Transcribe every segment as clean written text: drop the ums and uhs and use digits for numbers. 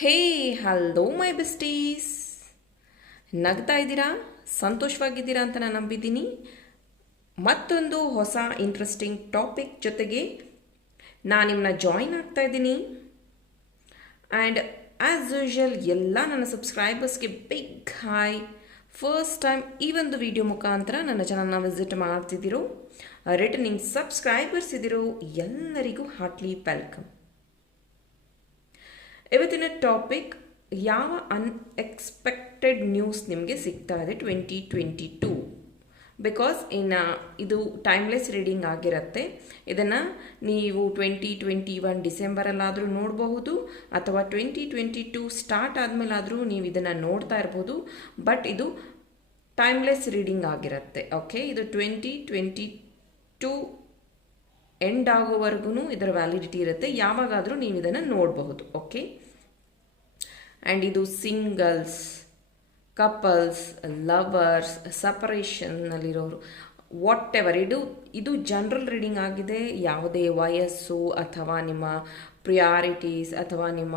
Hey hello my besties, ನಗ್ತಾ ಇದ್ದೀರಾ, ಸಂತೋಷವಾಗಿದ್ದೀರಾ ಅಂತ ನಾನು ನಂಬಿದ್ದೀನಿ. ಮತ್ತೊಂದು ಹೊಸ ಇಂಟ್ರೆಸ್ಟಿಂಗ್ ಟಾಪಿಕ್ ಜೊತೆಗೆ ನಾನು ನಿಮ್ಮನ್ನ ಜಾಯಿನ್ ಆಗ್ತಾ ಇದ್ದೀನಿ. ಆ್ಯಂಡ್ ಆ್ಯಸ್ ಯೂಶುವಲ್ ಎಲ್ಲ ನನ್ನ ಸಬ್ಸ್ಕ್ರೈಬರ್ಸ್ಗೆ ಬಿಗ್ ಹಾಯ್. ಫಸ್ಟ್ ಟೈಮ್ ಈ ಒಂದು ವಿಡಿಯೋ ಮುಖಾಂತರ ನನ್ನ ಚಾನಲ್ನ ವಿಸಿಟ್ ಮಾಡ್ತಿದ್ದೀರೋ, ರಿಟರ್ನಿಂಗ್ ಸಬ್ಸ್ಕ್ರೈಬರ್ಸ್ ಇದ್ದೀರೋ ಎಲ್ಲರಿಗೂ ಹಾರ್ಟ್ಲಿ ವೆಲ್ಕಮ್. ಇವತ್ತಿನ ಟಾಪಿಕ್ ಯಾವ ಅನ್ಎಕ್ಸ್ಪೆಕ್ಟೆಡ್ ನ್ಯೂಸ್ ನಿಮಗೆ ಸಿಗ್ತಾ ಇದೆ 2022. ಬಿಕಾಸ್ ಇದು ಟೈಮ್ಲೆಸ್ ರೀಡಿಂಗ್ ಆಗಿರುತ್ತೆ. ಇದನ್ನು ನೀವು 2021 ಡಿಸೆಂಬರಲ್ಲಾದರೂ ನೋಡಬಹುದು ಅಥವಾ 2022 ಸ್ಟಾರ್ಟ್ ಆದಮೇಲಾದರೂ ನೀವು ಇದನ್ನು ನೋಡ್ತಾ ಇರ್ಬೋದು. ಬಟ್ ಇದು ಟೈಮ್ಲೆಸ್ ರೀಡಿಂಗ್ ಆಗಿರುತ್ತೆ. ಓಕೆ, ಇದು 2022 ಎಂಡ್ ಆಗೋವರೆಗೂ ಇದರ ವ್ಯಾಲಿಡಿಟಿ ಇರುತ್ತೆ. ಯಾವಾಗಾದರೂ ನೀವು ಇದನ್ನು ನೋಡಬಹುದು. ಓಕೆ, ಆ್ಯಂಡ್ ಇದು ಸಿಂಗಲ್ಸ್, ಕಪಲ್ಸ್, ಲವರ್ಸ್, ಸಪರೇಷನ್ನಲ್ಲಿರೋರು, ವಾಟ್ ಎವರ್, ಇದು ಜನರಲ್ ರೀಡಿಂಗ್ ಆಗಿದೆ. ಯಾವುದೇ ವಯಸ್ಸು ಅಥವಾ ನಿಮ್ಮ ಪ್ರಿಯಾರಿಟೀಸ್ ಅಥವಾ ನಿಮ್ಮ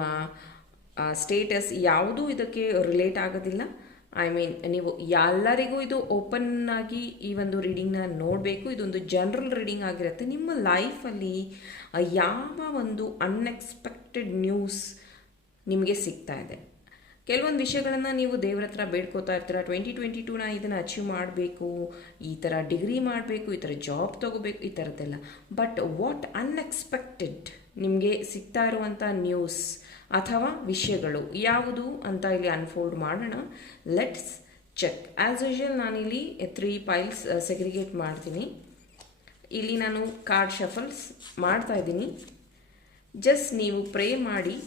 ಸ್ಟೇಟಸ್ ಯಾವುದೂ ಇದಕ್ಕೆ ರಿಲೇಟ್ ಆಗೋದಿಲ್ಲ. ನೀವು ಎಲ್ಲರಿಗೂ ಇದು ಓಪನ್ ಆಗಿ ಈ ಒಂದು ರೀಡಿಂಗ್ನ ನೋಡಬೇಕು. ಇದೊಂದು ಜನರಲ್ ರೀಡಿಂಗ್ ಆಗಿರುತ್ತೆ. ನಿಮ್ಮ ಲೈಫಲ್ಲಿ ಯಾವ ಒಂದು ಅನ್ಎಕ್ಸ್ಪೆಕ್ಟೆಡ್ ನ್ಯೂಸ್ ನಿಮಗೆ ಸಿಗ್ತಾ ಇದೆ. ಕೆಲವೊಂದು ವಿಷಯಗಳನ್ನು ನೀವು ದೇವ್ರ ಹತ್ರ ಬೇಡ್ಕೋತಾ ಇರ್ತೀರ. 2022 ಇದನ್ನು ಅಚೀವ್ ಮಾಡಬೇಕು, ಈ ಥರ ಡಿಗ್ರಿ ಮಾಡಬೇಕು, ಈ ಥರ ಜಾಬ್ ತೊಗೋಬೇಕು, ಈ ಥರದ್ದೆಲ್ಲ. ಬಟ್ ವಾಟ್ ಅನ್ಎಕ್ಸ್ಪೆಕ್ಟೆಡ್ ನಿಮಗೆ ಸಿಗ್ತಾ ಇರುವಂಥ ನ್ಯೂಸ್ ಅಥವಾ ವಿಷಯಗಳು ಯಾವುದು ಅಂತ ಇಲ್ಲಿ ಅನ್ಫೋಲ್ಡ್ ಮಾಡೋಣ. Let's check. ಆ್ಯಸ್ ಯೂಶುವಲ್ ನಾನಿಲ್ಲಿ 3 ಪೈಲ್ಸ್ ಸೆಗ್ರಿಗೇಟ್ ಮಾಡ್ತೀನಿ. ಇಲ್ಲಿ ನಾನು ಕಾರ್ಡ್ ಶಫಲ್ಸ್ ಮಾಡ್ತಾ ಇದ್ದೀನಿ. ಜಸ್ಟ್ ನೀವು ಪ್ರೇ ಮಾಡಿ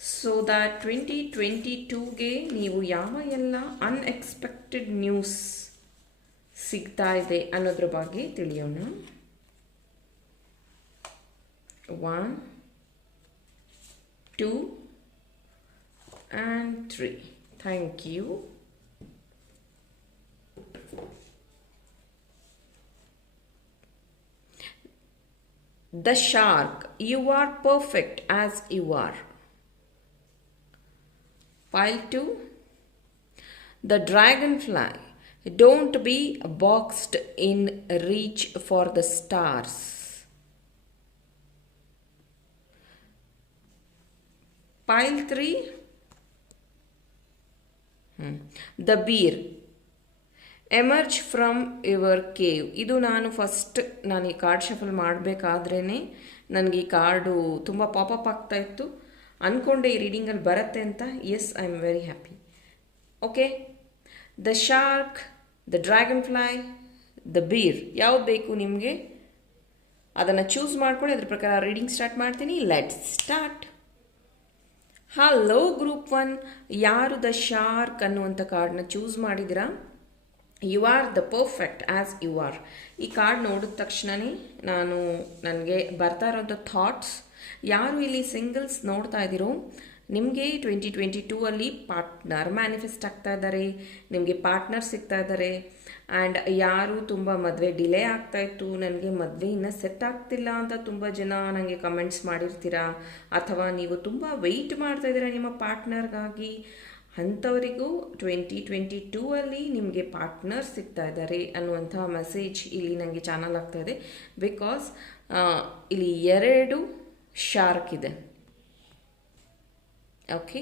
ಸೊ ದ್ಯಾಟ್ 2022ಗೆ ನೀವು ಯಾವ ಎಲ್ಲ ಅನ್ಎಕ್ಸ್ಪೆಕ್ಟೆಡ್ ನ್ಯೂಸ್ ಸಿಗ್ತಾ ಇದೆ ಅನ್ನೋದ್ರ ಬಗ್ಗೆ ತಿಳಿಯೋಣ. 1 2 and 3. Thank you. The shark, you are perfect as you are. Pile 2. The dragonfly, don't be boxed in, reach for the stars. Pile 3. The bear, emerge from your cave. ಇದು ನಾನು ಈ card shuffle ಮಾಡಬೇಕಾದ್ರೇ ನನಗೆ ಈ card ತುಂಬ popup ಆಗ್ತಾ ಇತ್ತು. ಅಂದ್ಕೊಂಡೆ ಈ ರೀಡಿಂಗಲ್ಲಿ ಬರುತ್ತೆ ಅಂತ. Yes, I am very happy. Okay, the shark, the dragonfly, the bear, ಯಾವ್ದು ಬೇಕು ನಿಮಗೆ ಅದನ್ನು ಚೂಸ್ ಮಾಡ್ಕೊಳ್ಳಿ. ಅದ್ರ ಪ್ರಕಾರ ರೀಡಿಂಗ್ ಸ್ಟಾರ್ಟ್ ಮಾಡ್ತೀನಿ. Let's start. ಹಲೋ ಗ್ರೂಪ್ 1, ಯಾರು ದ ಶಾರ್ಕ್ ಅನ್ನುವಂಥ ಕಾರ್ಡ್ನ ಚೂಸ್ ಮಾಡಿದಿರಾ? You are the perfect as you are. ಈ ಕಾರ್ಡ್ ನೋಡಿದ ತಕ್ಷಣವೇ ನನಗೆ ಬರ್ತಾ ಇರೋಂಥ ಥಾಟ್ಸ್, ಯಾರು ಇಲ್ಲಿ ಸಿಂಗಲ್ಸ್ ನೋಡ್ತಾ ಇದ್ದೀರೋ ನಿಮಗೆ 2022 ಅಲ್ಲಿ ಪಾರ್ಟ್ನರ್ ಮ್ಯಾನಿಫೆಸ್ಟ್ ಆಗ್ತಾ ಇದ್ದಾರೆ, ನಿಮಗೆ ಪಾರ್ಟ್ನರ್ ಸಿಗ್ತಾ ಇದ್ದಾರೆ. ಆ್ಯಂಡ್ ಯಾರು ತುಂಬ ಮದುವೆ ಡಿಲೇ ಆಗ್ತಾ ಇತ್ತು, ನನಗೆ ಮದುವೆ ಇನ್ನೂ ಸೆಟ್ ಆಗ್ತಿಲ್ಲ ಅಂತ ತುಂಬ ಜನ ನನಗೆ ಕಮೆಂಟ್ಸ್ ಮಾಡಿರ್ತೀರಾ, ಅಥವಾ ನೀವು ತುಂಬ ವೆಯ್ಟ್ ಮಾಡ್ತಾ ಇದ್ದೀರಾ ನಿಮ್ಮ ಪಾರ್ಟ್ನರ್ಗಾಗಿ, ಅಂಥವರಿಗೂ 2022 ಅಲ್ಲಿ ನಿಮಗೆ ಪಾರ್ಟ್ನರ್ ಸಿಗ್ತಾ ಇದ್ದಾರೆ ಅನ್ನುವಂಥ ಮೆಸೇಜ್ ಇಲ್ಲಿ ನನಗೆ ಚಾನಲ್ ಆಗ್ತಾ ಇದೆ. ಬಿಕಾಸ್ ಇಲ್ಲಿ 2 ಶಾರ್ಕ್ ಇದೆ. Okay,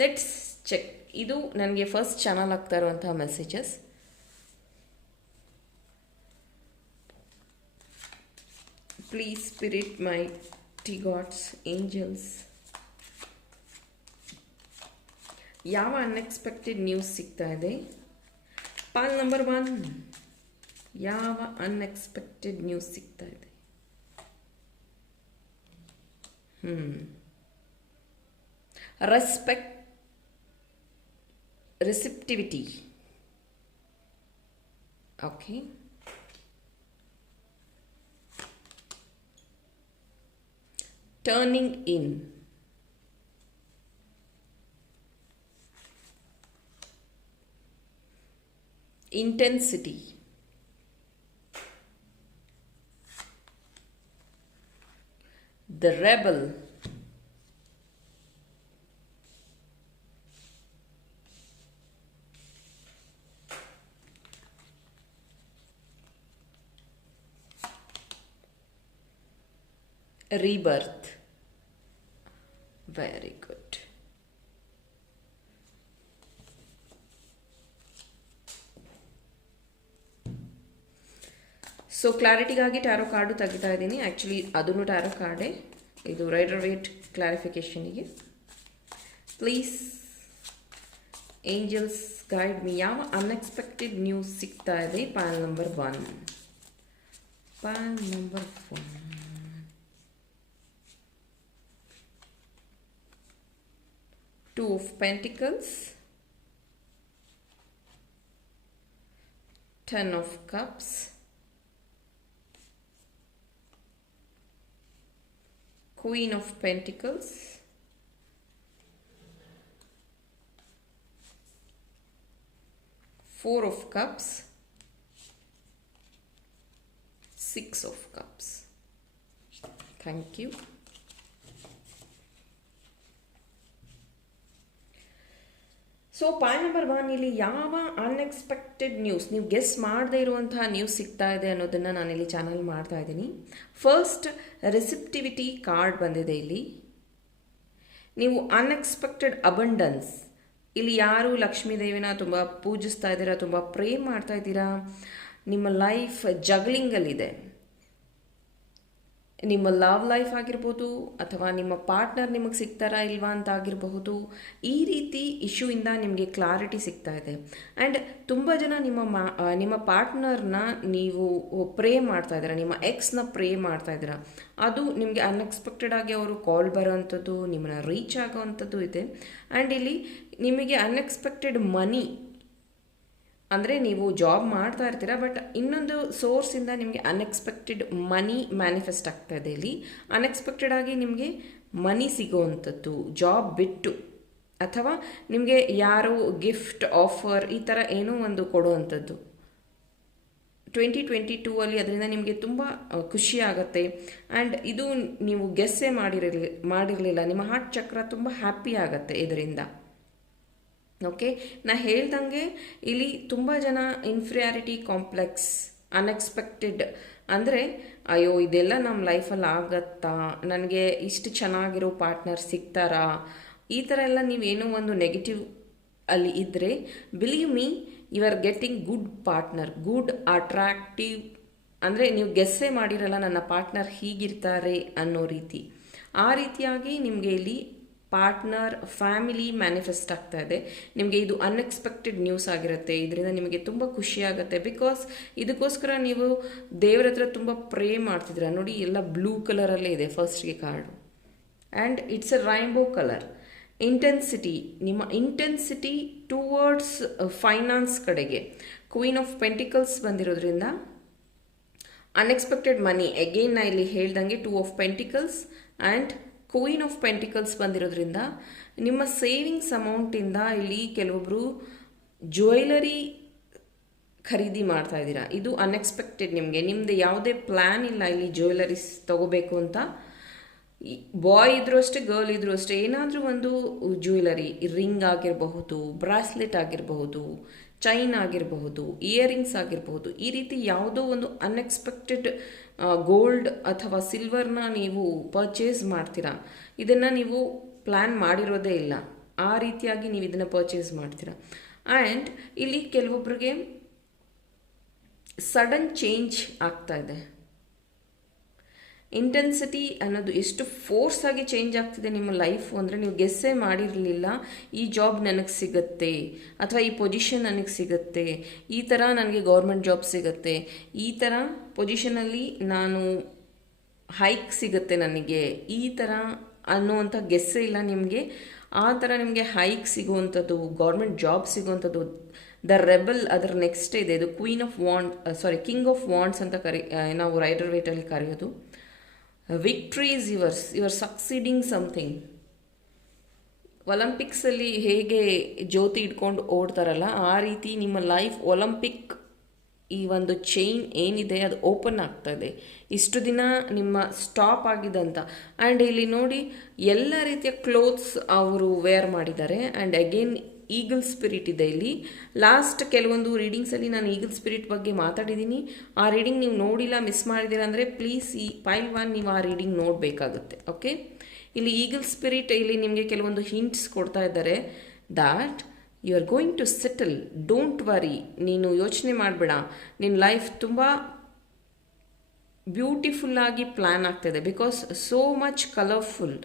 let's check. ಇದು ನನಗೆ ಫಸ್ಟ್ ಚಾನಲ್ ಆಗ್ತಾ ಇರುವಂತಹ messages. Please spirit, mighty gods, angels, ಯಾವ ಅನ್ಎಕ್ಸ್ಪೆಕ್ಟೆಡ್ ನ್ಯೂಸ್ ಸಿಗ್ತಾ ಇದೆ? ಪಾಲ್ ನಂಬರ್ 1, ಯಾವ ಅನ್ಎಕ್ಸ್ಪೆಕ್ಟೆಡ್ ನ್ಯೂಸ್ ಸಿಗ್ತಾ ಇದೆ? Respect, receptivity. Okay, turning in, intensity, the rebel, rebirth. Very good. So ಕ್ಲಾರಿಟಿಗಾಗಿ ಟ್ಯಾರೋ ಕಾರ್ಡು ತೆಗಿತಾ ಇದ್ದೀನಿ. ಆ್ಯಕ್ಚುಲಿ ಅದನ್ನು ಟ್ಯಾರೋ ಕಾರ್ಡೇ, ಇದು ರೈಡರ್ ವೇಟ್ ಕ್ಲಾರಿಫಿಕೇಷನಿಗೆ. ಪ್ಲೀಸ್ ಏಂಜಲ್ಸ್ ಗೈಡ್ ಮಿ, ಯಾವ ಅನ್ಎಕ್ಸ್ಪೆಕ್ಟೆಡ್ ನ್ಯೂಸ್ ಸಿಗ್ತಾ ಇದೆ pile number 1. Pile number 1. Two of Pentacles, 10 of Cups, Queen of Pentacles, 4 of Cups, 6 of Cups. Thank you. So point number 1 ಇಲ್ಲಿ ಯಾವ unexpected news, ನೀವು guess ಮಾಡದೇ ಇರುವಂತಹ news ಸಿಗ್ತಾ ಇದೆ ಅನ್ನೋದನ್ನು ನಾನಿಲ್ಲಿ ಚಾನಲ್ ಮಾಡ್ತಾ ಇದ್ದೀನಿ. ಫಸ್ಟ್ ರಿಸಿಪ್ಟಿವಿಟಿ ಕಾರ್ಡ್ ಬಂದಿದೆ ಇಲ್ಲಿ. ನೀವು ಅನ್ಎಕ್ಸ್ಪೆಕ್ಟೆಡ್ ಅಬಂಡನ್ಸ್, ಇಲ್ಲಿ ಯಾರು ಲಕ್ಷ್ಮೀ ದೇವಿನ ತುಂಬ ಪೂಜಿಸ್ತಾ ಇದ್ದೀರಾ, ತುಂಬ ಪ್ರೇ ಮಾಡ್ತಾ ಇದ್ದೀರಾ, ನಿಮ್ಮ ಲೈಫ್ ಜಗ್ಲಿಂಗಲ್ಲಿದೆ. ನಿಮ್ಮ ಲವ್ ಲೈಫ್ ಆಗಿರ್ಬೋದು, ಅಥವಾ ನಿಮ್ಮ ಪಾರ್ಟ್ನರ್ ನಿಮಗೆ ಸಿಗ್ತಾರಾ ಇಲ್ವಾ ಅಂತ ಆಗಿರಬಹುದು. ಈ ರೀತಿ ಇಶ್ಯೂಯಿಂದ ನಿಮಗೆ ಕ್ಲಾರಿಟಿ ಸಿಗ್ತಾ ಇದೆ. ಆ್ಯಂಡ್ ತುಂಬ ಜನ ನಿಮ್ಮ ಪಾರ್ಟ್ನರ್ನ ನೀವು ಪ್ರೇ ಮಾಡ್ತಾ ಇದ್ದೀರಾ, ನಿಮ್ಮ ಎಕ್ಸ್ನ ಪ್ರೇ ಮಾಡ್ತಾ ಇದ್ದೀರಾ. ಅದು ನಿಮಗೆ ಅನ್ಎಕ್ಸ್ಪೆಕ್ಟೆಡ್ ಆಗಿ ಅವರು ಕಾಲ್ ಬರೋವಂಥದ್ದು, ನಿಮ್ಮನ್ನ ರೀಚ್ ಆಗೋವಂಥದ್ದು ಇದೆ. ಆ್ಯಂಡ್ ಇಲ್ಲಿ ನಿಮಗೆ ಅನ್ಎಕ್ಸ್ಪೆಕ್ಟೆಡ್ ಮನಿ, ಅಂದರೆ ನೀವು ಜಾಬ್ ಮಾಡ್ತಾ ಇರ್ತೀರ, ಬಟ್ ಇನ್ನೊಂದು ಸೋರ್ಸಿಂದ ನಿಮಗೆ ಅನ್ಎಕ್ಸ್ಪೆಕ್ಟೆಡ್ ಮನಿ ಮ್ಯಾನಿಫೆಸ್ಟ್ ಆಗ್ತಾ ಇದೆ. ಇಲ್ಲಿ ಅನ್ಎಕ್ಸ್ಪೆಕ್ಟೆಡ್ ಆಗಿ ನಿಮಗೆ ಮನಿ ಸಿಗೋವಂಥದ್ದು ಜಾಬ್ ಬಿಟ್ಟು, ಅಥವಾ ನಿಮಗೆ ಯಾರೋ ಗಿಫ್ಟ್ ಆಫರ್ ಈ ಥರ ಏನೋ ಒಂದು ಕೊಡುವಂಥದ್ದು 2022 ಅಲ್ಲಿ. ಅದರಿಂದ ನಿಮಗೆ ತುಂಬ ಖುಷಿ ಆಗುತ್ತೆ. ಆ್ಯಂಡ್ ಇದು ನೀವು ಗೆಸ್ಸೇ ಮಾಡಿರಲಿಲ್ಲ, ನಿಮ್ಮ ಹಾರ್ಟ್ ಚಕ್ರ ತುಂಬ ಹ್ಯಾಪಿ ಆಗುತ್ತೆ ಇದರಿಂದ. ಓಕೆ, ನಾ ಹೇಳ್ದಂಗೆ ಇಲ್ಲಿ ತುಂಬ ಜನ ಇನ್ಫೀರಿಯಾರಿಟಿ ಕಾಂಪ್ಲೆಕ್ಸ್, ಅನ್ಎಕ್ಸ್ಪೆಕ್ಟೆಡ್, ಅಂದರೆ ಅಯ್ಯೋ ಇದೆಲ್ಲ ನಮ್ಮ ಲೈಫಲ್ಲಿ ಆಗತ್ತಾ, ನನಗೆ ಇಷ್ಟು ಚೆನ್ನಾಗಿರೋ ಪಾರ್ಟ್ನರ್ ಸಿಗ್ತಾರಾ, ಈ ಥರ ಎಲ್ಲ ನೀವೇನೋ ಒಂದು ನೆಗೆಟಿವ್ ಅಲ್ಲಿ ಇದ್ದರೆ, believe me, you are getting good partner, good attractive. ಅಂದರೆ ನೀವು ಗೆಸ್ಸೇ ಮಾಡಿರಲ್ಲ ನನ್ನ ಪಾರ್ಟ್ನರ್ ಹೀಗಿರ್ತಾರೆ ಅನ್ನೋ ರೀತಿ. ಆ ರೀತಿಯಾಗಿ ನಿಮಗೆ ಇಲ್ಲಿ ಪಾರ್ಟ್ನರ್ ಫ್ಯಾಮಿಲಿ ಮ್ಯಾನಿಫೆಸ್ಟ್ ಆಗ್ತಾ ಇದೆ. ನಿಮಗೆ ಇದು ಅನ್ಎಕ್ಸ್ಪೆಕ್ಟೆಡ್ ನ್ಯೂಸ್ ಆಗಿರುತ್ತೆ. ಇದರಿಂದ ನಿಮಗೆ ತುಂಬ ಖುಷಿ ಆಗುತ್ತೆ. ಬಿಕಾಸ್ ಇದಕ್ಕೋಸ್ಕರ ನೀವು ದೇವರ ಹತ್ರ ತುಂಬ ಪ್ರೇ ಮಾಡ್ತಿದ್ದೀರಾ. ನೋಡಿ, ಎಲ್ಲ ಬ್ಲೂ ಕಲರಲ್ಲೇ ಇದೆ ಫಸ್ಟ್ಗೆ card. And it's A rainbow colour. Intensity, ನಿಮ್ಮ ಇಂಟೆನ್ಸಿಟಿ ಟುವರ್ಡ್ಸ್ ಫೈನಾನ್ಸ್ ಕಡೆಗೆ. ಕ್ವೀನ್ ಆಫ್ ಪೆಂಟಿಕಲ್ಸ್ ಬಂದಿರೋದ್ರಿಂದ ಅನ್ಎಕ್ಸ್ಪೆಕ್ಟೆಡ್ ಮನಿ, ಅಗೇನ್ ನಾ ಇಲ್ಲಿ ಹೇಳ್ದಂಗೆ 2 of pentacles and queen of pentacles ಬಂದಿರೋದ್ರಿಂದ ನಿಮ್ಮ ಸೇವಿಂಗ್ಸ್ ಅಮೌಂಟಿಂದ ಇಲ್ಲಿ ಕೆಲವೊಬ್ಬರು ಜ್ಯುವೆಲರಿ ಖರೀದಿ ಮಾಡ್ತಾ ಇದ್ದೀರಾ. ಇದು ಅನ್ಎಕ್ಸ್ಪೆಕ್ಟೆಡ್. ನಿಮ್ಮದು ಯಾವುದೇ ಪ್ಲ್ಯಾನ್ ಇಲ್ಲ ಇಲ್ಲಿ ಜ್ಯುವೆಲರೀಸ್ ತೊಗೋಬೇಕು ಅಂತ. ಬಾಯ್ ಇದ್ರೂ ಅಷ್ಟೇ, ಗರ್ಲ್ ಇದ್ರೂ ಅಷ್ಟೇ, ಏನಾದರೂ ಒಂದು ಜ್ಯುವೆಲರಿ, ರಿಂಗ್ ಆಗಿರಬಹುದು, ಬ್ರಾಸ್ಲೆಟ್ ಆಗಿರಬಹುದು, ಚೈನ್ ಆಗಿರಬಹುದು, ಇಯರಿಂಗ್ಸ್ ಆಗಿರಬಹುದು, ಈ ರೀತಿ ಯಾವುದೋ ಒಂದು ಅನ್ಎಕ್ಸ್ಪೆಕ್ಟೆಡ್ ಗೋಲ್ಡ್ ಅಥವಾ ಸಿಲ್ವರ್ನ ನೀವು ಪರ್ಚೇಸ್ ಮಾಡ್ತೀರಾ. ಇದನ್ನು ನೀವು ಪ್ಲ್ಯಾನ್ ಮಾಡಿರೋದೇ ಇಲ್ಲ, ಆ ರೀತಿಯಾಗಿ ನೀವು ಇದನ್ನು ಪರ್ಚೇಸ್ ಮಾಡ್ತೀರಾ. ಆ್ಯಂಡ್ ಇಲ್ಲಿ ಕೆಲವೊಬ್ಬರಿಗೆ ಸಡನ್ ಚೇಂಜ್ ಆಗ್ತಾ ಇದೆ. ಇಂಟೆನ್ಸಿಟಿ ಅನ್ನೋದು ಎಷ್ಟು ಫೋರ್ಸ್ ಆಗಿ ಚೇಂಜ್ ಆಗ್ತಿದೆ ನಿಮ್ಮ ಲೈಫು ಅಂದರೆ ನೀವು ಗೆಸ್ಸೇ ಮಾಡಿರಲಿಲ್ಲ, ಈ ಜಾಬ್ ನನಗೆ ಸಿಗುತ್ತೆ, ಅಥವಾ ಈ ಪೊಸಿಷನ್ ನನಗೆ ಸಿಗುತ್ತೆ, ಈ ಥರ ನನಗೆ ಗೌರ್ಮೆಂಟ್ ಜಾಬ್ ಸಿಗುತ್ತೆ, ಈ ಥರ ಪೊಸಿಷನಲ್ಲಿ ನಾನು ಹೈಕ್ ಸಿಗುತ್ತೆ ನನಗೆ, ಈ ಥರ ಅನ್ನೋವಂಥ ಗೆಸ್ಸೇ ಇಲ್ಲ ನಿಮಗೆ. ಆ ಥರ ನಿಮಗೆ ಹೈಕ್ ಸಿಗುವಂಥದ್ದು, ಗೌರ್ಮೆಂಟ್ ಜಾಬ್ ಸಿಗುವಂಥದ್ದು. ದ ರೆಬಲ್ ಅದರ ನೆಕ್ಸ್ಟ್ ಇದೆ. ಇದು queen of king of wands ಅಂತ ನಾವು ರೈಡರ್ ವೇಟಲ್ಲಿ ಕರೆಯೋದು. Victory is yours, you are succeeding something. ಒಲಿಂಪಿಕ್ಸಲ್ಲಿ ಹೇಗೆ ಜ್ಯೋತಿ ಇಟ್ಕೊಂಡು ಓಡ್ತಾರಲ್ಲ, ಆ ರೀತಿ ನಿಮ್ಮ ಲೈಫ್ ಒಲಿಂಪಿಕ್ ಈ ಒಂದು ಚೈನ್ ಏನಿದೆ ಅದು ಓಪನ್ ಆಗ್ತಾ ಇದೆ. ಇಷ್ಟು ದಿನ ನಿಮ್ಮ ಸ್ಟಾಪ್ ಆಗಿದಂತ. ಆ್ಯಂಡ್ ಇಲ್ಲಿ ನೋಡಿ, ಎಲ್ಲ ರೀತಿಯ ಕ್ಲೋತ್ಸ್ ಅವರು ವೇರ್ ಮಾಡಿದ್ದಾರೆ. ಆ್ಯಂಡ್ ಅಗೇನ್ ಈಗಲ್ ಸ್ಪಿರಿಟ್ ಇದೆ ಇಲ್ಲಿ. ಲಾಸ್ಟ್ ಕೆಲವೊಂದು ರೀಡಿಂಗ್ಸಲ್ಲಿ ನಾನು ಈಗಲ್ ಸ್ಪಿರಿಟ್ ಬಗ್ಗೆ ಮಾತಾಡಿದ್ದೀನಿ. ಆ ರೀಡಿಂಗ್ ನೀವು ನೋಡಿಲ್ಲ, ಮಿಸ್ ಮಾಡಿದ್ದೀರ ಅಂದರೆ ಪ್ಲೀಸ್ ಈ ಪೈಲ್ 1 ನೀವು ಆ ರೀಡಿಂಗ್ ನೋಡಬೇಕಾಗುತ್ತೆ. ಓಕೆ, ಇಲ್ಲಿ ಈಗಲ್ ಸ್ಪಿರಿಟ್ ಇಲ್ಲಿ ನಿಮಗೆ ಕೆಲವೊಂದು ಹಿಂಟ್ಸ್ ಕೊಡ್ತಾ ಇದ್ದಾರೆ. That you are going to settle, don't worry, ನೀನು ಯೋಚನೆ ಮಾಡಬೇಡ, ನಿನ್ನ ಲೈಫ್ ತುಂಬ ಬ್ಯೂಟಿಫುಲ್ ಆಗಿ ಪ್ಲ್ಯಾನ್ ಆಗ್ತಾಯಿದೆ. Because so much colourful,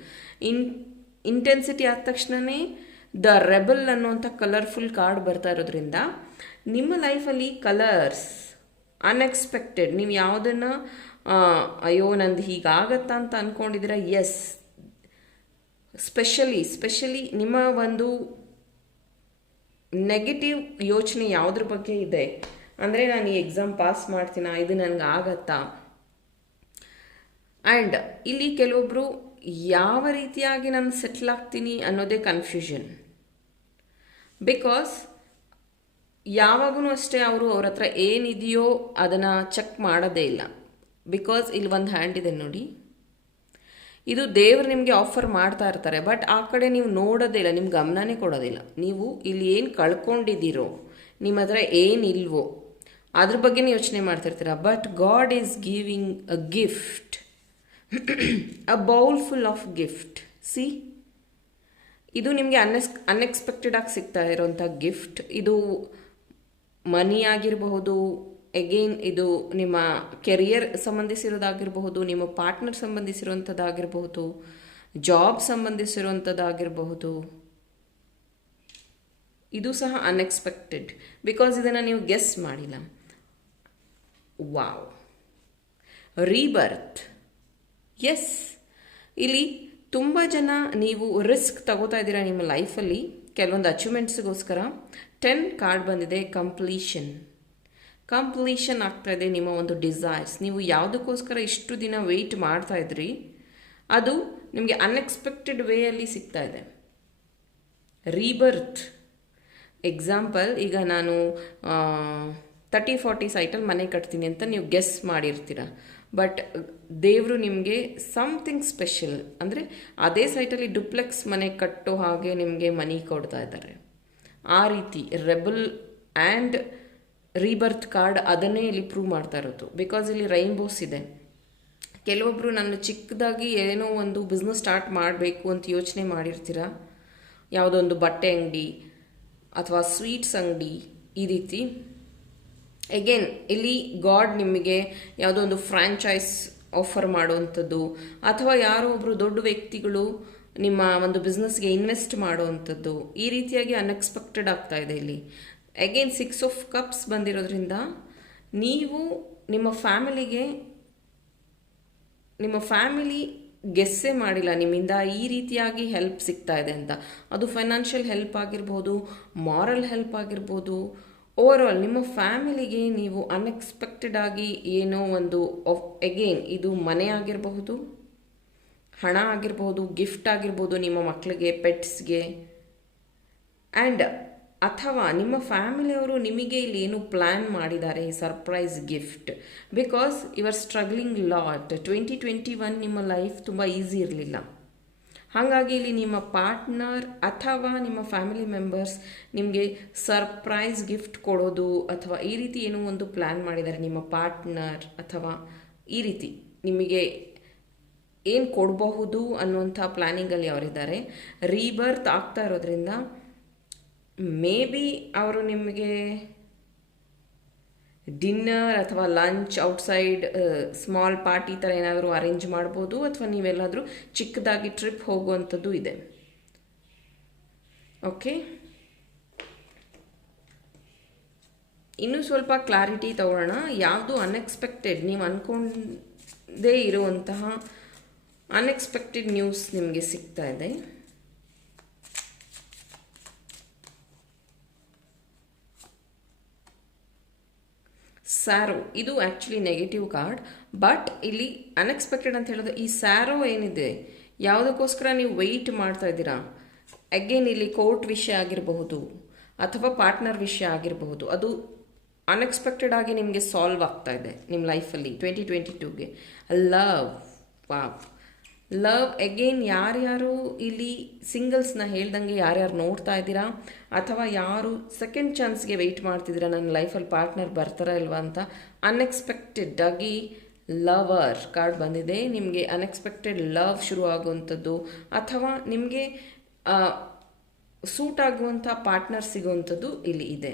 intensity ಆದ ತಕ್ಷಣವೇ ದ ರೆಬಲ್ ಅನ್ನುವಂಥ ಕಲರ್ಫುಲ್ ಕಾರ್ಡ್ ಬರ್ತಾ ಇರೋದ್ರಿಂದ ನಿಮ್ಮ ಲೈಫಲ್ಲಿ ಕಲರ್ಸ್ ಅನ್ಎಕ್ಸ್ಪೆಕ್ಟೆಡ್, ನೀವು ಯಾವುದನ್ನು ಅಯ್ಯೋ ನಂದು ಹೀಗಾಗತ್ತಾ ಅಂತ ಅಂದ್ಕೊಂಡಿದ್ದೀರಾ, ಎಸ್, ಸ್ಪೆಷಲಿ ನಿಮ್ಮ ಒಂದು ನೆಗೆಟಿವ್ ಯೋಚನೆ ಯಾವುದ್ರ ಬಗ್ಗೆ ಇದೆ ಅಂದರೆ ನಾನು ಈ ಎಕ್ಸಾಮ್ ಪಾಸ್ ಮಾಡ್ತೀನಾ, ಇದು ನನಗೆ ಆಗತ್ತಾ. ಆ್ಯಂಡ್ ಇಲ್ಲಿ ಕೆಲವೊಬ್ಬರು ಯಾವ ರೀತಿಯಾಗಿ ನಾನು ಸೆಟ್ಲ್ ಆಗ್ತೀನಿ ಅನ್ನೋದೇ ಕನ್ಫ್ಯೂಷನ್. ಬಿಕಾಸ್ ಯಾವಾಗೂ ಅಷ್ಟೇ ಅವರು ಅವ್ರ ಹತ್ರ ಏನಿದೆಯೋ ಅದನ್ನು ಚೆಕ್ ಮಾಡೋದೇ ಇಲ್ಲ. ಬಿಕಾಸ್ ಇಲ್ಲಿ ಒಂದು ಹ್ಯಾಂಡ್ ಇದೆ ನೋಡಿ, ಇದು ದೇವರು ನಿಮಗೆ ಆಫರ್ ಮಾಡ್ತಾ ಇರ್ತಾರೆ, ಬಟ್ ಆ ಕಡೆ ನೀವು ನೋಡೋದೇ ಇಲ್ಲ, ನಿಮ್ಗೆ ಗಮನನೇ ಕೊಡೋದಿಲ್ಲ. ನೀವು ಇಲ್ಲಿ ಏನು ಕಳ್ಕೊಂಡಿದ್ದೀರೋ, ನಿಮ್ಮ ಹತ್ರ ಏನಿಲ್ವೋ ಅದ್ರ ಬಗ್ಗೆನೇ ಯೋಚನೆ ಮಾಡ್ತಿರ್ತೀರ. But God is giving a gift, a bowl full of gift. See, ಇದು ನಿಮಗೆ ಅನ್ಎಕ್ಸ್ಪೆಕ್ಟೆಡ್ ಆಗಿ ಸಿಗ್ತಾ ಇರೋಂಥ ಗಿಫ್ಟ್. ಇದು ಮನಿ ಆಗಿರಬಹುದು, ಅಗೇನ್ ಇದು ನಿಮ್ಮ ಕೆರಿಯರ್ ಸಂಬಂಧಿಸಿರೋದಾಗಿರಬಹುದು, ನಿಮ್ಮ ಪಾರ್ಟ್ನರ್ ಸಂಬಂಧಿಸಿರುವಂಥದ್ದಾಗಿರಬಹುದು, ಜಾಬ್ ಸಂಬಂಧಿಸಿರುವಂಥದ್ದಾಗಿರಬಹುದು. ಇದು ಸಹ ಅನ್ಎಕ್ಸ್ಪೆಕ್ಟೆಡ್, ಬಿಕಾಸ್ ಇದನ್ನು ನೀವು ಗೆಸ್ ಮಾಡಿಲ್ಲ. Wow, rebirth. ಎಸ್, ಇಲ್ಲಿ ತುಂಬ ಜನ ನೀವು ರಿಸ್ಕ್ ತಗೋತಾ ಇದ್ದೀರಾ ನಿಮ್ಮ ಲೈಫಲ್ಲಿ ಕೆಲವೊಂದು ಅಚೀವ್ಮೆಂಟ್ಸ್ಗೋಸ್ಕರ. 10 ಕಾರ್ಡ್ ಬಂದಿದೆ, ಕಂಪ್ಲೀಷನ್ ಆಗ್ತಾ ಇದೆ ನಿಮ್ಮ ಒಂದು ಡಿಸೈರ್ಸ್. ನೀವು ಯಾವುದಕ್ಕೋಸ್ಕರ ಇಷ್ಟು ದಿನ ವೆಯ್ಟ್ ಮಾಡ್ತಾ ಇದ್ರಿ, ಅದು ನಿಮಗೆ ಅನ್ಎಕ್ಸ್ಪೆಕ್ಟೆಡ್ ವೇಯಲ್ಲಿ ಸಿಗ್ತಾ ಇದೆ. ರೀಬರ್ತ್ ಎಕ್ಸಾಂಪಲ್, ಈಗ ನಾನು 30-40 ಸೈಟಲ್ಲಿ ಮನೆ ಕಟ್ತೀನಿ ಅಂತ ನೀವು ಗೆಸ್ ಮಾಡಿರ್ತೀರ. ಬಟ್ ದೇವರು ನಿಮಗೆ ಸಮಥಿಂಗ್ ಸ್ಪೆಷಲ್ ಅಂದರೆ ಅದೇ ಸೈಟಲ್ಲಿ ಡುಪ್ಲೆಕ್ಸ್ ಮನೆ ಕಟ್ಟೋ ಹಾಗೆ ನಿಮಗೆ ಮನಿ ಕೊಡ್ತಾ ಇದ್ದಾರೆ. ಆ ರೀತಿ ರೆಬಲ್ ಆ್ಯಂಡ್ ರೀಬರ್ತ್ ಕಾರ್ಡ್ ಅದನ್ನೇ ಇಲ್ಲಿ ಪ್ರೂವ್ ಮಾಡ್ತಾ ಇರೋದು. ಬಿಕಾಸ್ ಇಲ್ಲಿ ರೈನ್ಬೋಸ್ ಇದೆ. ಕೆಲವೊಬ್ಬರು ನಾನು ಚಿಕ್ಕದಾಗಿ ಏನೋ ಒಂದು ಬಿಸ್ನೆಸ್ ಸ್ಟಾರ್ಟ್ ಮಾಡಬೇಕು ಅಂತ ಯೋಚನೆ ಮಾಡಿರ್ತೀರ, ಯಾವುದೋ ಒಂದು ಬಟ್ಟೆ ಅಂಗಡಿ ಅಥವಾ ಸ್ವೀಟ್ಸ್ ಅಂಗಡಿ, ಈ ರೀತಿ. ಅಗೇನ್ ಇಲ್ಲಿ ಗಾಡ್ ನಿಮಗೆ ಯಾವುದೋ ಒಂದು ಫ್ರ್ಯಾಂಚೈಸ್ ಆಫರ್ ಮಾಡುವಂಥದ್ದು, ಅಥವಾ ಯಾರೋ ಒಬ್ಬರು ದೊಡ್ಡ ವ್ಯಕ್ತಿಗಳು ನಿಮ್ಮ ಒಂದು ಬಿಸ್ನೆಸ್ಗೆ ಇನ್ವೆಸ್ಟ್ ಮಾಡುವಂಥದ್ದು, ಈ ರೀತಿಯಾಗಿ ಅನ್ಎಕ್ಸ್ಪೆಕ್ಟೆಡ್ ಆಗ್ತಾ ಇದೆ ಇಲ್ಲಿ. ಅಗೇನ್ 6 ಆಫ್ ಕಪ್ಸ್ ಬಂದಿರೋದ್ರಿಂದ ನೀವು ನಿಮ್ಮ ಫ್ಯಾಮಿಲಿ ಗೆಸ್ಸೇ ಮಾಡಿಲ್ಲ ನಿಮ್ಮಿಂದ ಈ ರೀತಿಯಾಗಿ ಹೆಲ್ಪ್ ಸಿಗ್ತಾ ಇದೆ ಅಂತ. ಅದು ಫೈನಾನ್ಷಿಯಲ್ ಹೆಲ್ಪ್ ಆಗಿರ್ಬೋದು, ಮಾರಲ್ ಹೆಲ್ಪ್ ಆಗಿರ್ಬೋದು. ಓವರಾಲ್ ನಿಮ್ಮ ಫ್ಯಾಮಿಲಿಗೆ ನೀವು ಅನ್ಎಕ್ಸ್ಪೆಕ್ಟೆಡ್ ಆಗಿ ಏನೋ ಒಂದು ಅಗೇನ್ ಇದು ಮನೆ ಆಗಿರಬಹುದು, ಹಣ ಆಗಿರಬಹುದು, ಗಿಫ್ಟ್ ಆಗಿರ್ಬೋದು ನಿಮ್ಮ ಮಕ್ಕಳಿಗೆ, ಪೆಟ್ಸ್ಗೆ, ಆ್ಯಂಡ್ ಅಥವಾ ನಿಮ್ಮ ಫ್ಯಾಮಿಲಿಯವರು ನಿಮಗೆ ಇಲ್ಲಿ ಏನು ಪ್ಲ್ಯಾನ್ ಮಾಡಿದ್ದಾರೆ, surprise gift. Because you are struggling lot. 2021 ನಿಮ್ಮ ಲೈಫ್ ತುಂಬ ಈಸಿ ಇರಲಿಲ್ಲ. ಹಾಗಾಗಿ ಇಲ್ಲಿ ನಿಮ್ಮ ಪಾರ್ಟ್ನರ್ ಅಥವಾ ನಿಮ್ಮ ಫ್ಯಾಮಿಲಿ ಮೆಂಬರ್ಸ್ ನಿಮಗೆ ಸರ್ಪ್ರೈಸ್ ಗಿಫ್ಟ್ ಕೊಡೋದು ಅಥವಾ ಈ ರೀತಿ ಏನೋ ಒಂದು ಪ್ಲ್ಯಾನ್ ಮಾಡಿದ್ದಾರೆ. ನಿಮ್ಮ ಪಾರ್ಟ್ನರ್ ಅಥವಾ ಈ ರೀತಿ ನಿಮಗೆ ಏನು ಕೊಡಬಹುದು ಅನ್ನುವಂಥ ಪ್ಲ್ಯಾನಿಂಗಲ್ಲಿ ಅವರಿದ್ದಾರೆ. ರೀಬರ್ತ್ ಆಗ್ತಾ ಇರೋದ್ರಿಂದ ಮೇ ಬಿ ಅವರು ನಿಮಗೆ ಡಿನ್ನರ್ ಅಥವಾ ಲಂಚ್ ಔಟ್ಸೈಡ್ ಸ್ಮಾಲ್ ಪಾರ್ಟಿ ಥರ ಏನಾದರೂ ಅರೇಂಜ್ ಮಾಡ್ಬೋದು, ಅಥವಾ ನೀವೆಲ್ಲಾದರೂ ಚಿಕ್ಕದಾಗಿ ಟ್ರಿಪ್ ಹೋಗುವಂಥದ್ದು ಇದೆ. ಓಕೆ, ಇನ್ನೂ ಸ್ವಲ್ಪ ಕ್ಲಾರಿಟಿ ತಗೊಳ್ಳೋಣ. ಯಾವುದು ಅನ್ಎಕ್ಸ್ಪೆಕ್ಟೆಡ್, ನೀವು ಅಂದ್ಕೊಂಡೇ ಇರುವಂತಹ ಅನ್ಎಕ್ಸ್ಪೆಕ್ಟೆಡ್ ನ್ಯೂಸ್ ನಿಮಗೆ ಸಿಗ್ತಾ ಇದೆ. ಸ್ಯಾರೋ, ಇದು ಆ್ಯಕ್ಚುಲಿ ನೆಗೆಟಿವ್ ಕಾರ್ಡ್. ಬಟ್ ಇಲ್ಲಿ ಅನ್ಎಕ್ಸ್ಪೆಕ್ಟೆಡ್ ಅಂತ ಹೇಳೋದು, ಈ ಸ್ಯಾರೋ ಏನಿದೆ ಯಾವುದಕ್ಕೋಸ್ಕರ ನೀವು ವೆಯ್ಟ್ ಮಾಡ್ತಾ ಇದ್ದೀರಾ. ಅಗೇನ್ ಇಲ್ಲಿ ಕೋರ್ಟ್ ವಿಷಯ ಆಗಿರಬಹುದು ಅಥವಾ ಪಾರ್ಟ್ನರ್ ವಿಷಯ ಆಗಿರಬಹುದು. ಅದು ಅನ್ಎಕ್ಸ್ಪೆಕ್ಟೆಡ್ ಆಗಿ ನಿಮಗೆ ಸಾಲ್ವ್ ಆಗ್ತಾ ಇದೆ ನಿಮ್ಮ ಲೈಫಲ್ಲಿ 2022ಗೆ. ಲವ್, ವಾವ್, ಲವ್ ಅಗೇನ್, ಯಾರ್ಯಾರು ಇಲ್ಲಿ ಸಿಂಗಲ್ಸ್ನ ಹೇಳ್ದಂಗೆ ಯಾರ್ಯಾರು ನೋಡ್ತಾ ಇದ್ದೀರಾ ಅಥವಾ ಯಾರು ಸೆಕೆಂಡ್ ಚಾನ್ಸ್ಗೆ ವೆಯ್ಟ್ ಮಾಡ್ತಿದ್ದೀರಾ ನನ್ನ ಲೈಫಲ್ಲಿ ಪಾರ್ಟ್ನರ್ ಬರ್ತಾರಾ ಇಲ್ವಾ ಅಂತ, ಅನ್ಎಕ್ಸ್ಪೆಕ್ಟೆಡ್ ಆಗಿ ಲವರ್ ಕಾರ್ಡ್ ಬಂದಿದೆ. ನಿಮಗೆ ಅನ್ಎಕ್ಸ್ಪೆಕ್ಟೆಡ್ ಲವ್ ಶುರು ಆಗುವಂಥದ್ದು ಅಥವಾ ನಿಮಗೆ ಸೂಟ್ ಆಗುವಂಥ ಪಾರ್ಟ್ನರ್ ಸಿಗುವಂಥದ್ದು ಇಲ್ಲಿ ಇದೆ.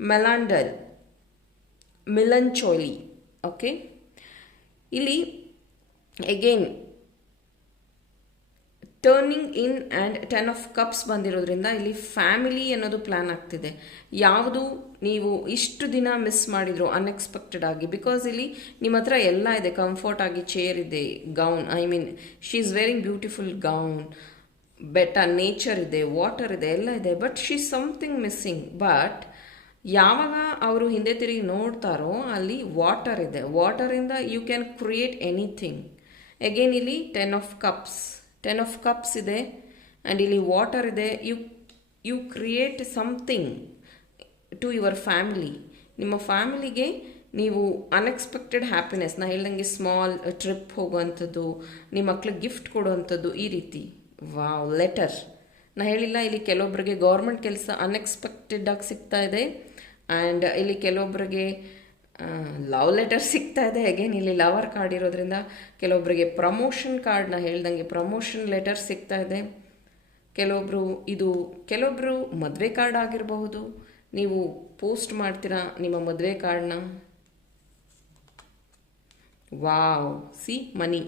ಮೆಲಾಂಡಲ್, ಮಿಲಂಚೋಲಿ. ಓಕೆ, ಇಲ್ಲಿ again turning in and 10 of cups ಬಂದಿರೋದ್ರಿಂದ ಇಲ್ಲಿ ಫ್ಯಾಮಿಲಿ ಅನ್ನೋದು ಪ್ಲ್ಯಾನ್ ಆಗ್ತಿದೆ. ಯಾವುದು ನೀವು ಇಷ್ಟು ದಿನ ಮಿಸ್ ಮಾಡಿದ್ರು ಅನ್ಎಕ್ಸ್ಪೆಕ್ಟೆಡ್ ಆಗಿ, ಬಿಕಾಸ್ ಇಲ್ಲಿ ನಿಮ್ಮ ಹತ್ರ ಎಲ್ಲ ಇದೆ, ಕಂಫರ್ಟ್ ಆಗಿ ಚೇರ್ ಇದೆ, gown, I mean she is wearing beautiful gown, ಬೆಟ್ಟ, ನೇಚರ್ ಇದೆ, ವಾಟರ್ ಇದೆ, ಎಲ್ಲ ಇದೆ, but she is something missing. But ಯಾವಾಗ ಅವರು ಹಿಂದೆ ತಿರುಗಿ ನೋಡ್ತಾರೋ ಅಲ್ಲಿ ವಾಟರ್ ಇದೆ, ವಾಟರಿಂದ you can create anything. Again ಇಲ್ಲಿ 10 ಆಫ್ ಕಪ್ಸ್ ಇದೆ ಆ್ಯಂಡ್ ಇಲ್ಲಿ ವಾಟರ್ ಇದೆ. You create something to your family. ನಿಮ್ಮ ಫ್ಯಾಮಿಲಿಗೆ ನೀವು ಅನ್ಎಕ್ಸ್ಪೆಕ್ಟೆಡ್ ಹ್ಯಾಪಿನೆಸ್, ನಾ ಹೇಳ್ದಂಗೆ ಸ್ಮಾಲ್ ಟ್ರಿಪ್ ಹೋಗುವಂಥದ್ದು, ನಿಮ್ಮ ಮಕ್ಳಿಗೆ ಗಿಫ್ಟ್ ಕೊಡುವಂಥದ್ದು, ಈ ರೀತಿ. ವಾವ್, ಲೆಟರ್ ನಾ ಹೇಳಿಲ್ಲ, ಇಲ್ಲಿ ಕೆಲವೊಬ್ಬರಿಗೆ ಗೌರ್ಮೆಂಟ್ ಕೆಲಸ ಅನ್ಎಕ್ಸ್ಪೆಕ್ಟೆಡ್ ಆಗಿ ಸಿಗ್ತಾ ಇದೆ ಆ್ಯಂಡ್ ಇಲ್ಲಿ ಕೆಲವೊಬ್ಬರಿಗೆ ಲವ್ ಲೆಟರ್ ಸಿಗ್ತಾ ಇದೆ. ಅಗೇನ್ ಇಲ್ಲಿ ಲವರ್ ಕಾರ್ಡ್ ಇರೋದ್ರಿಂದ ಕೆಲವೊಬ್ಬರಿಗೆ ಪ್ರಮೋಷನ್ ಕಾರ್ಡ್ನ ಹೇಳ್ದಂಗೆ ಪ್ರಮೋಷನ್ ಲೆಟರ್ ಸಿಗ್ತಾ ಇದೆ. ಕೆಲವೊಬ್ಬರು ಮದುವೆ ಕಾರ್ಡ್ ಆಗಿರಬಹುದು, ನೀವು ಪೋಸ್ಟ್ ಮಾಡ್ತೀರಾ ನಿಮ್ಮ ಮದುವೆ ಕಾರ್ಡ್ನ. ವಾವ್, ಸಿ ಮನಿ.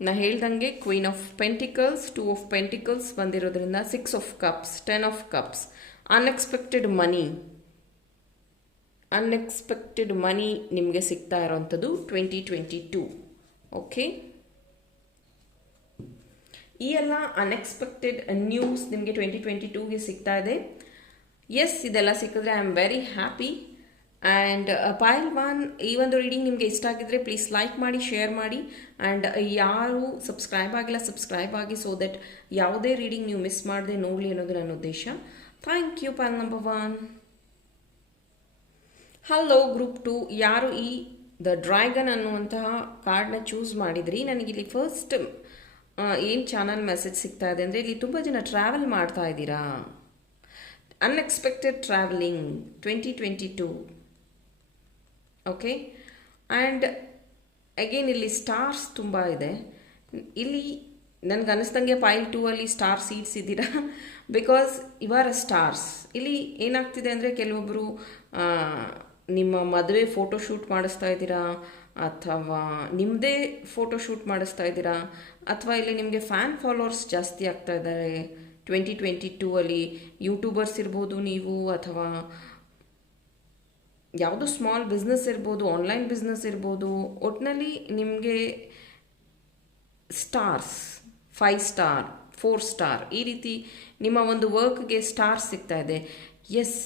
ನಾ ಹೇಳ್ದಂಗೆ queen of pentacles, 2 of pentacles ಬಂದಿರೋದ್ರಿಂದ 6 of cups, 10 of cups. Unexpected money ನಿಮಗೆ ಸಿಗ್ತಾ ಇರೋವಂಥದ್ದು 2022. ಓಕೆ, ಈ ಎಲ್ಲ ಅನ್ಎಕ್ಸ್ಪೆಕ್ಟೆಡ್ ನ್ಯೂಸ್ ನಿಮಗೆ 2022ಗೆ ಸಿಗ್ತಾ ಇದೆ. ಎಸ್, ಇದೆಲ್ಲ ಸಿಕ್ಕಿದ್ರೆ I am very happy. And pile 1 ಈ ಒಂದು ರೀಡಿಂಗ್ ನಿಮಗೆ ಇಷ್ಟ ಆಗಿದ್ರೆ ಪ್ಲೀಸ್ ಲೈಕ್ ಮಾಡಿ, ಶೇರ್ ಮಾಡಿ. ಆ್ಯಂಡ್ ಯಾರು ಸಬ್ಸ್ಕ್ರೈಬ್ ಆಗಿಲ್ಲ ಸಬ್ಸ್ಕ್ರೈಬ್ ಆಗಿ, ಸೊ ದಟ್ ಯಾವುದೇ ರೀಡಿಂಗ್ ನೀವು ಮಿಸ್ ಮಾಡದೆ ನೋಡಲಿ ಅನ್ನೋದು ನನ್ನ ಉದ್ದೇಶ. Thank you. Pile number 1. Hello group 2, ಯಾರು ಈ ದ ಡ್ರ್ಯಾಗನ್ ಅನ್ನುವಂತಹ ಕಾರ್ಡ್ನ ಚೂಸ್ ಮಾಡಿದ್ರಿ, ನನಗಿಲ್ಲಿ ಫಸ್ಟ್ ಏನು ಚಾನಲ್ ಮೆಸೇಜ್ ಸಿಗ್ತಾ ಇದೆ ಅಂದರೆ ಇಲ್ಲಿ ತುಂಬ ಜನ ಟ್ರಾವೆಲ್ ಮಾಡ್ತಾ ಇದ್ದೀರಾ. Unexpected travelling 2022. Okay, and again ಇಲ್ಲಿ ಸ್ಟಾರ್ಸ್ ತುಂಬ ಇದೆ. ಇಲ್ಲಿ ನನಗೆ ಅನ್ನಿಸ್ದಂಗೆ ಪೈಲ್ 2 ಅಲ್ಲಿ ಸ್ಟಾರ್ ಸೀಡ್ಸ್ ಇದ್ದೀರಾ, ಬಿಕಾಸ್ ಇವರ ಸ್ಟಾರ್ಸ್. ಇಲ್ಲಿ ಏನಾಗ್ತಿದೆ ಅಂದರೆ ಕೆಲವೊಬ್ಬರು ನಿಮ್ಮ ಮದುವೆ ಫೋಟೋಶೂಟ್ ಮಾಡಿಸ್ತಾ ಇದ್ದೀರಾ ಅಥವಾ ನಿಮ್ಮದೇ ಫೋಟೋಶೂಟ್ ಮಾಡಿಸ್ತಾ ಇದ್ದೀರಾ ಅಥವಾ ಇಲ್ಲಿ ನಿಮಗೆ ಫ್ಯಾನ್ ಫಾಲೋವರ್ಸ್ ಜಾಸ್ತಿ ಆಗ್ತಾ ಇದ್ದಾರೆ 2022 ಅಲ್ಲಿ. ಯೂಟ್ಯೂಬರ್ಸ್ ಇರ್ಬೋದು ನೀವು, ಅಥವಾ ಯಾವುದೋ ಸ್ಮಾಲ್ ಬಿಸ್ನೆಸ್ ಇರ್ಬೋದು, ಆನ್ಲೈನ್ ಬಿಸ್ನೆಸ್ ಇರ್ಬೋದು. ಒಟ್ಟಿನಲ್ಲಿ ನಿಮಗೆ ಸ್ಟಾರ್ಸ್ 5 ಸ್ಟಾರ್ 4 ಸ್ಟಾರ್ ಈ ರೀತಿ ನಿಮ್ಮ ಒಂದು ವರ್ಕ್ಗೆ ಸ್ಟಾರ್ಸ್ ಸಿಗ್ತಾ ಇದೆ. ಎಸ್,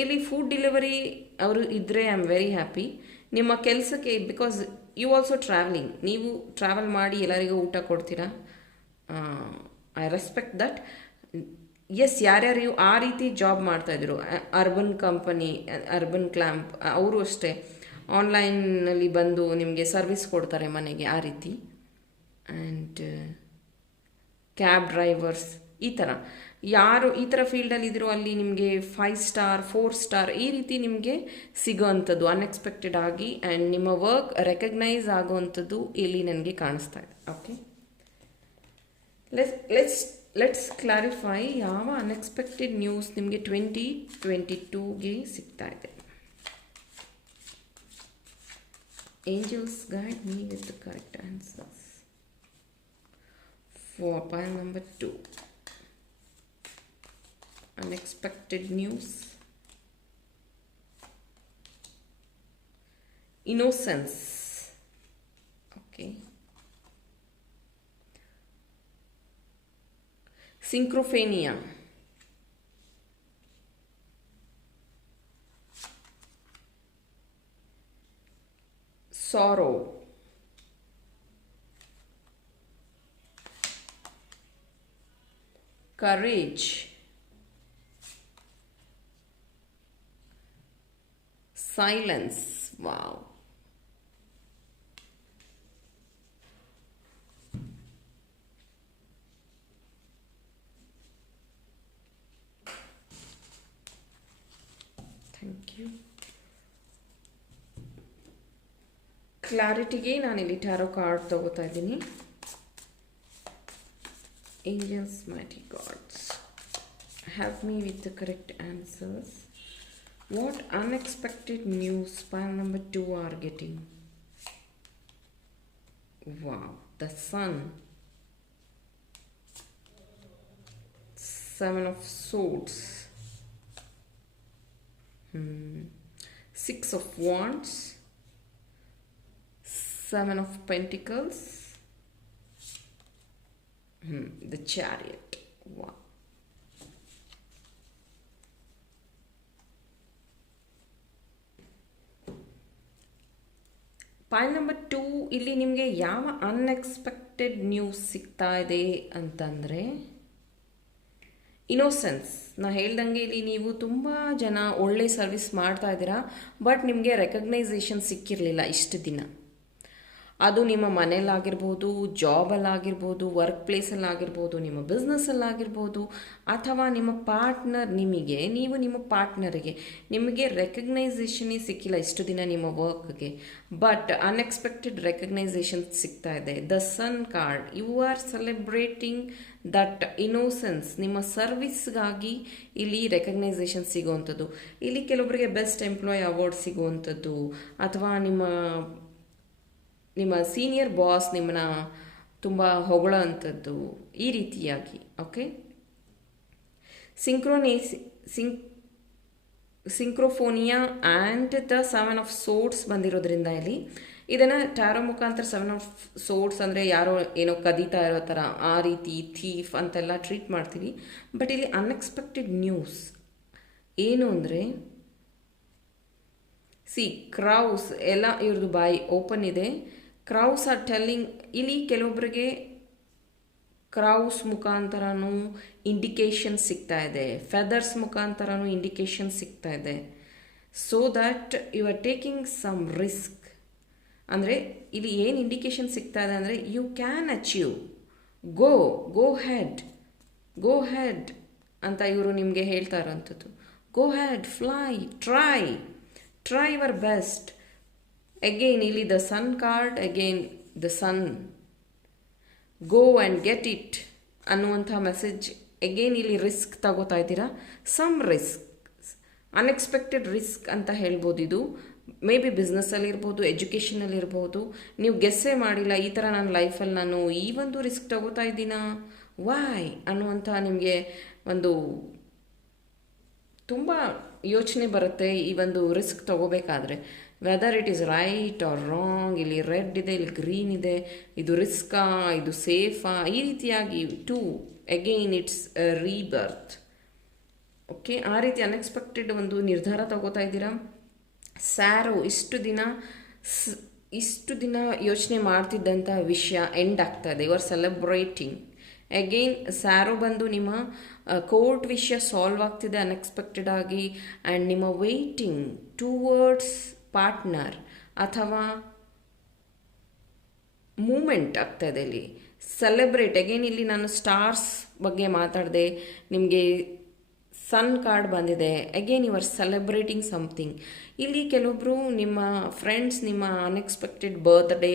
ಇಲ್ಲಿ ಫುಡ್ ಡೆಲಿವರಿ ಅವರು ಇದ್ದರೆ ಐ ಆಮ್ ವೆರಿ ಹ್ಯಾಪಿ. ನಿಮ್ಮ ಕೆಲಸಕ್ಕೆ, ಬಿಕಾಸ್ ಯು ಆಲ್ಸೋ ಟ್ರಾವೆಲಿಂಗ್, ನೀವು ಟ್ರಾವೆಲ್ ಮಾಡಿ ಎಲ್ಲರಿಗೂ ಊಟ ಕೊಡ್ತೀರಾ. I respect that. ಎಸ್, ಯಾರ್ಯಾರು ಆ ರೀತಿ ಜಾಬ್ ಮಾಡ್ತಾಯಿದ್ರು, ಅರ್ಬನ್ ಕಂಪನಿ, ಅರ್ಬನ್ ಕ್ಲ್ಯಾಂಪ್, ಅವರು ಅಷ್ಟೇ ಆನ್ಲೈನಲ್ಲಿ ಬಂದು ನಿಮಗೆ ಸರ್ವಿಸ್ ಕೊಡ್ತಾರೆ ಮನೆಗೆ, ಆ ರೀತಿ. ಆ್ಯಂಡ್ ಕ್ಯಾಬ್ ಡ್ರೈವರ್ಸ್, ಈ ಥರ ಯಾರು ಈ ಥರ ಫೀಲ್ಡಲ್ಲಿ ಇದ್ದರೂ ಅಲ್ಲಿ ನಿಮಗೆ 5 ಸ್ಟಾರ್ 4 ಸ್ಟಾರ್ ಈ ರೀತಿ ನಿಮಗೆ ಸಿಗೋವಂಥದ್ದು ಅನ್ಎಕ್ಸ್ಪೆಕ್ಟೆಡ್ ಆಗಿ. ಆ್ಯಂಡ್ ನಿಮ್ಮ ವರ್ಕ್ ರೆಕಗ್ನೈಸ್ ಆಗುವಂಥದ್ದು ಇಲ್ಲಿ ನನಗೆ ಕಾಣಿಸ್ತಾ ಇದೆ. ಓಕೆ, ಲೆಟ್ಸ್ ಕ್ಲಾರಿಫೈ ಯಾವ ಅನ್ಎಕ್ಸ್ಪೆಕ್ಟೆಡ್ ನ್ಯೂಸ್ ನಿಮಗೆ 2022ಗೆ ಸಿಗ್ತಾ ಇದೆ. Angels guide me with the correct answers for ಪೈಲ್ number 2. Unexpected news. Innocence. Okay. Syncrophenia. Sorrow. Courage. Silence. Wow. ಕ್ಲಾರಿಟಿಗೆ ನಾನಿಲ್ಲಿ ಟ್ಯಾರೋ ಕಾರ್ಡ್ ತಗೋತಾ ಇದ್ದೀನಿ. Angels, mighty gods, help me with the correct answers. What unexpected news pile number 2 are getting? Wow, the sun, 7 of swords, 6 of wands, 7 of pentacles, the chariot. Wow. Point number 2, ಇಲ್ಲಿ ನಿಮಗೆ ಯಾವ unexpected news ಸಿಗ್ತಾ ಇದೆ ಅಂತಂದರೆ innocence. ನಾ ಹೇಳ್ದಂಗೆ ಇಲ್ಲಿ ನೀವು ತುಂಬ ಜನ ಒಳ್ಳೆ ಸರ್ವಿಸ್ ಮಾಡ್ತಾ ಇದ್ದೀರಾ, ಬಟ್ ನಿಮಗೆ ರೆಕಗ್ನೈಸೇಷನ್ ಸಿಕ್ಕಿರಲಿಲ್ಲ ಇಷ್ಟು ದಿನ. ಅದು ನಿಮ್ಮ ಮನೇಲಾಗಿರ್ಬೋದು, ಜಾಬಲ್ಲಾಗಿರ್ಬೋದು, ವರ್ಕ್ ಪ್ಲೇಸಲ್ಲಾಗಿರ್ಬೋದು, ನಿಮ್ಮ ಬಿಸ್ನೆಸ್ಸಲ್ಲಾಗಿರ್ಬೋದು, ಅಥವಾ ನಿಮ್ಮ ಪಾರ್ಟ್ನರ್ ನೀವು ನಿಮ್ಮ ಪಾರ್ಟ್ನರಿಗೆ ನಿಮಗೆ ರೆಕಗ್ನೈಸೇಷನ್ನೇ ಸಿಕ್ಕಿಲ್ಲ ಇಷ್ಟು ದಿನ ನಿಮ್ಮ ವರ್ಕ್ಗೆ, ಬಟ್ ಅನ್ಎಕ್ಸ್ಪೆಕ್ಟೆಡ್ ರೆಕಗ್ನೈಸೇಷನ್ ಸಿಗ್ತಾ ಇದೆ. The sun card, you are celebrating that innocence. ನಿಮ್ಮ ಸರ್ವಿಸ್ಗಾಗಿ ಇಲ್ಲಿ ರೆಕಗ್ನೈಸೇಷನ್ ಸಿಗುವಂಥದ್ದು. ಇಲ್ಲಿ ಕೆಲವೊಬ್ಬರಿಗೆ ಬೆಸ್ಟ್ ಎಂಪ್ಲಾಯ್ ಅವಾರ್ಡ್ ಸಿಗುವಂಥದ್ದು, ಅಥವಾ ನಿಮ್ಮ ಸೀನಿಯರ್ ಬಾಸ್ ನಿಮ್ಮನ್ನ ತುಂಬ ಹೊಗಳೋ ಅಂಥದ್ದು, ಈ ರೀತಿಯಾಗಿ. ಓಕೆ, ಸಿಂಕ್ರೋಫೋನಿಯಾ ಆ್ಯಂಡ್ ದ 7 ಆಫ್ ಸೋರ್ಡ್ಸ್ ಬಂದಿರೋದ್ರಿಂದ ಇಲ್ಲಿ ಇದನ್ನು ಟ್ಯಾರೋ ಮುಖಾಂತರ 7 ಆಫ್ ಸೋರ್ಡ್ಸ್ ಅಂದರೆ ಯಾರೋ ಏನೋ ಕದೀತಾ ಇರೋ ಥರ ಆ ರೀತಿ ಥೀಫ್ ಅಂತೆಲ್ಲ ಟ್ರೀಟ್ ಮಾಡ್ತೀವಿ. ಬಟ್ ಇಲ್ಲಿ ಅನ್ಎಕ್ಸ್ಪೆಕ್ಟೆಡ್ ನ್ಯೂಸ್ ಏನು ಅಂದರೆ, ಕ್ರೌಸ್ ಎಲ್ಲ ಇವ್ರದ್ದು ಬಾಯಿ ಓಪನ್ ಇದೆ. ಕ್ರೌಸ್ ಆರ್ ಟೆಲ್ಲಿಂಗ್, ಇಲ್ಲಿ ಕೆಲವೊಬ್ಬರಿಗೆ ಕ್ರೌಸ್ ಮುಖಾಂತರನೂ ಇಂಡಿಕೇಶನ್ ಸಿಗ್ತಾ ಇದೆ, ಫೆದರ್ಸ್ ಮುಖಾಂತರನೂ ಇಂಡಿಕೇಶನ್ ಸಿಗ್ತಾ ಇದೆ. So that you are taking some risk. ಅಂದರೆ ಇಲ್ಲಿ ಏನು ಇಂಡಿಕೇಶನ್ ಸಿಗ್ತಾ ಇದೆ ಅಂದರೆ you can achieve, go head ಅಂತ ಇವರು ನಿಮಗೆ ಹೇಳ್ತಾ ಇರೋವಂಥದ್ದು. Go head, fly, try your best. Again ಇಲ್ಲಿ the sun card, again the sun, go and get it ಅನ್ನುವಂಥ ಮೆಸೇಜ್. ಅಗೈನ್ ಇಲ್ಲಿ ರಿಸ್ಕ್ ತಗೋತಾ ಇದ್ದೀರಾ, ಸಮ್ ರಿಸ್ಕ್, ಅನ್ಎಕ್ಸ್ಪೆಕ್ಟೆಡ್ ರಿಸ್ಕ್ ಅಂತ ಹೇಳ್ಬೋದು. ಇದು ಮೇ ಬಿ ಬಿಸ್ನೆಸ್ಸಲ್ಲಿರ್ಬೋದು, ಎಜುಕೇಷನಲ್ಲಿರ್ಬೋದು. ನೀವು ಗೆಸ್ಸೇ ಮಾಡಿಲ್ಲ ಈ ಥರ ನನ್ನ ಲೈಫಲ್ಲಿ ನಾನು ಈ ಒಂದು ರಿಸ್ಕ್ ತಗೋತಾ ಇದ್ದೀನಾ, ವಾಯ್ ಅನ್ನುವಂಥ ನಿಮಗೆ ಒಂದು ತುಂಬ ಯೋಚನೆ ಬರುತ್ತೆ ಈ ಒಂದು ರಿಸ್ಕ್ ತಗೋಬೇಕಾದ್ರೆ. Whether it is right or wrong, ಇಲ್ಲಿ ರೆಡ್ ಇದೆ, ಇಲ್ಲಿ ಗ್ರೀನ್ ಇದೆ, ಇದು ರಿಸ್ಕಾ, ಇದು ಸೇಫಾ, ಈ ರೀತಿಯಾಗಿ ಅಗೈನ್ ಇಟ್ಸ್ ರೀಬರ್ತ್. ಓಕೆ, ಆ ರೀತಿ ಅನ್ಎಕ್ಸ್ಪೆಕ್ಟೆಡ್ ಒಂದು ನಿರ್ಧಾರ ತಗೋತಾ ಇದ್ದೀರಾ. ಸ್ಯಾರೋ, ಇಷ್ಟು ದಿನ ಯೋಚನೆ ಮಾಡ್ತಿದ್ದಂಥ ವಿಷಯ ಎಂಡ್ ಆಗ್ತಾ ಇದೆ. You are celebrating. Again sorrow ಬಂದು ನಿಮ್ಮ ಕೋರ್ಟ್ ವಿಷಯ ಸಾಲ್ವ್ ಆಗ್ತಿದೆ ಅನ್ಎಕ್ಸ್ಪೆಕ್ಟೆಡ್ ಆಗಿ. ಆ್ಯಂಡ್ ನಿಮ್ಮ ವೇಟಿಂಗ್ ಟುವರ್ಡ್ಸ್ ಪಾರ್ಟ್ನರ್ ಅಥವಾ ಮೂಮೆಂಟ್ ಆಗ್ತಾಯಿದೆ ಇಲ್ಲಿ. ಸೆಲೆಬ್ರೇಟ್, ಅಗೇನ್ ಇಲ್ಲಿ ನಾನು ಸ್ಟಾರ್ಸ್ ಬಗ್ಗೆ ಮಾತಾಡಿದೆ, ನಿಮಗೆ ಸನ್ ಕಾರ್ಡ್ ಬಂದಿದೆ. Again you are celebrating something. ಇಲ್ಲಿ ಕೆಲವೊಬ್ಬರು ನಿಮ್ಮ ಫ್ರೆಂಡ್ಸ್ ನಿಮ್ಮ ಅನ್ಎಕ್ಸ್ಪೆಕ್ಟೆಡ್ ಬರ್ತ್ಡೇ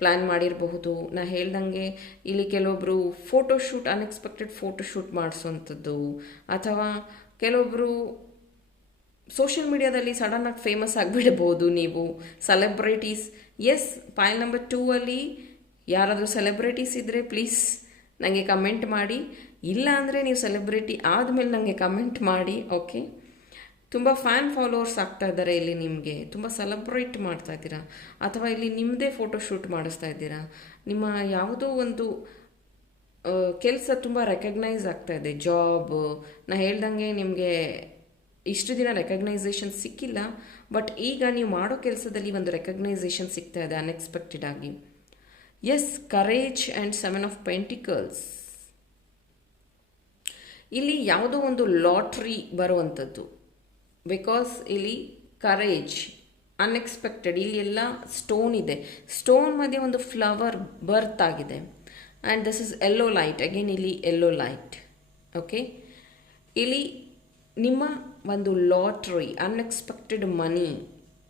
ಪ್ಲ್ಯಾನ್ ಮಾಡಿರಬಹುದು. ನಾ ಹೇಳ್ದಂಗೆ ಇಲ್ಲಿ ಕೆಲವೊಬ್ಬರು ಫೋಟೋಶೂಟ್, ಅನ್ಎಕ್ಸ್ಪೆಕ್ಟೆಡ್ ಫೋಟೋಶೂಟ್ ಮಾಡಿಸೋವಂಥದ್ದು, ಅಥವಾ ಕೆಲವೊಬ್ಬರು ಸೋಷಿಯಲ್ ಮೀಡಿಯಾದಲ್ಲಿ ಸಡನ್ನಾಗಿ ಫೇಮಸ್ ಆಗಿಬಿಡಬಹುದು ನೀವು ಸೆಲೆಬ್ರಿಟೀಸ್. ಎಸ್, ಪೈಲ್ ನಂಬರ್ 2 ಅಲ್ಲಿ ಯಾರಾದರೂ ಸೆಲೆಬ್ರಿಟೀಸ್ ಇದ್ದರೆ ಪ್ಲೀಸ್ ನನಗೆ ಕಮೆಂಟ್ ಮಾಡಿ. ಇಲ್ಲ ಅಂದರೆ ನೀವು ಸೆಲೆಬ್ರಿಟಿ ಆದಮೇಲೆ ನನಗೆ ಕಮೆಂಟ್ ಮಾಡಿ. ಓಕೆ, ತುಂಬ ಫ್ಯಾನ್ ಫಾಲೋವರ್ಸ್ ಆಗ್ತಾ ಇದ್ದಾರೆ ಇಲ್ಲಿ, ನಿಮಗೆ ತುಂಬ ಸೆಲೆಬ್ರೇಟ್ ಮಾಡ್ತಾ ಇದ್ದೀರಾ, ಅಥವಾ ಇಲ್ಲಿ ನಿಮ್ಮದೇ ಫೋಟೋಶೂಟ್ ಮಾಡಿಸ್ತಾ ಇದ್ದೀರಾ. ನಿಮ್ಮ ಯಾವುದೋ ಒಂದು ಕೆಲಸ ತುಂಬ ರೆಕಗ್ನೈಸ್ ಆಗ್ತಾ ಇದೆ, ಜಾಬ್. ನಾ ಹೇಳ್ದಂಗೆ ನಿಮಗೆ ಇಷ್ಟು ದಿನ ರೆಕಗ್ನೈಸೇಷನ್ ಸಿಕ್ಕಿಲ್ಲ, ಬಟ್ ಈಗ ನೀವು ಮಾಡೋ ಕೆಲಸದಲ್ಲಿ ಒಂದು ರೆಕಗ್ನೈಸೇಷನ್ ಸಿಗ್ತಾ ಇದೆ ಅನ್ಎಕ್ಸ್ಪೆಕ್ಟೆಡ್ ಆಗಿ. Yes, courage and 7 of pentacles. ಇಲ್ಲಿ ಯಾವುದೋ ಒಂದು ಲಾಟ್ರಿ ಬರುವಂಥದ್ದು, ಬಿಕಾಸ್ ಇಲ್ಲಿ ಕರೇಜ್, ಅನ್ಎಕ್ಸ್ಪೆಕ್ಟೆಡ್. ಇಲ್ಲಿ ಎಲ್ಲ ಸ್ಟೋನ್ ಇದೆ, ಸ್ಟೋನ್ ಮಧ್ಯೆ ಒಂದು ಫ್ಲವರ್ ಬರ್ತ್ ಆಗಿದೆ. And this is yellow light, again ಇಲ್ಲಿ ಯೆಲ್ಲೋ ಲೈಟ್. ಓಕೆ, ಇಲ್ಲಿ ನಿಮ್ಮ ಒಂದು ಲಾಟ್ರಿ, ಅನ್ಎಕ್ಸ್ಪೆಕ್ಟೆಡ್ ಮನಿ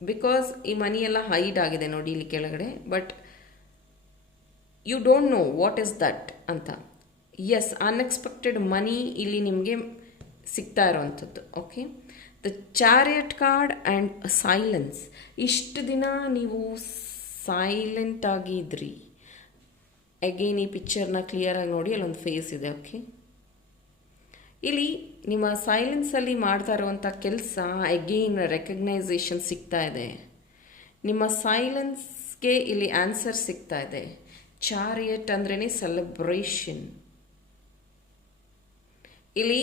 ಬಿಕಾಸ್ ಈ ಮನಿ ಎಲ್ಲ ಹೈಡ್ ಆಗಿದೆ ನೋಡಿ ಇಲ್ಲಿ ಕೆಳಗಡೆ, but you don't know what is that ಅಂತ. ಎಸ್, ಅನ್ಎಕ್ಸ್ಪೆಕ್ಟೆಡ್ ಮನಿ ಇಲ್ಲಿ ನಿಮಗೆ ಸಿಗ್ತಾ ಇರೋವಂಥದ್ದು. Okay, the chariot card and silence. ಇಷ್ಟು ದಿನ ನೀವು ಸೈಲೆಂಟ್ ಆಗಿದ್ರಿ. ಅಗೇನ್ ಈ ಪಿಕ್ಚರ್ನ ಕ್ಲಿಯರಾಗಿ ನೋಡಿ, ಅಲ್ಲೊಂದು ಫೇಸ್ ಇದೆ. ಓಕೆ, ಇಲ್ಲಿ ನಿಮ್ಮ ಸೈಲೆನ್ಸಲ್ಲಿ ಮಾಡ್ತಾ ಇರುವಂಥ ಕೆಲಸ ಅಗೇನ್ ರೆಕಗ್ನೈಸೇಷನ್ ಸಿಗ್ತಾ ಇದೆ. ನಿಮ್ಮ ಸೈಲೆನ್ಸ್ಗೆ ಇಲ್ಲಿ ಆನ್ಸರ್ ಸಿಗ್ತಾ ಇದೆ. ಚಾರಿಯಟ್ ಅಂದ್ರೇ ಸೆಲೆಬ್ರೇಷನ್. ಇಲ್ಲಿ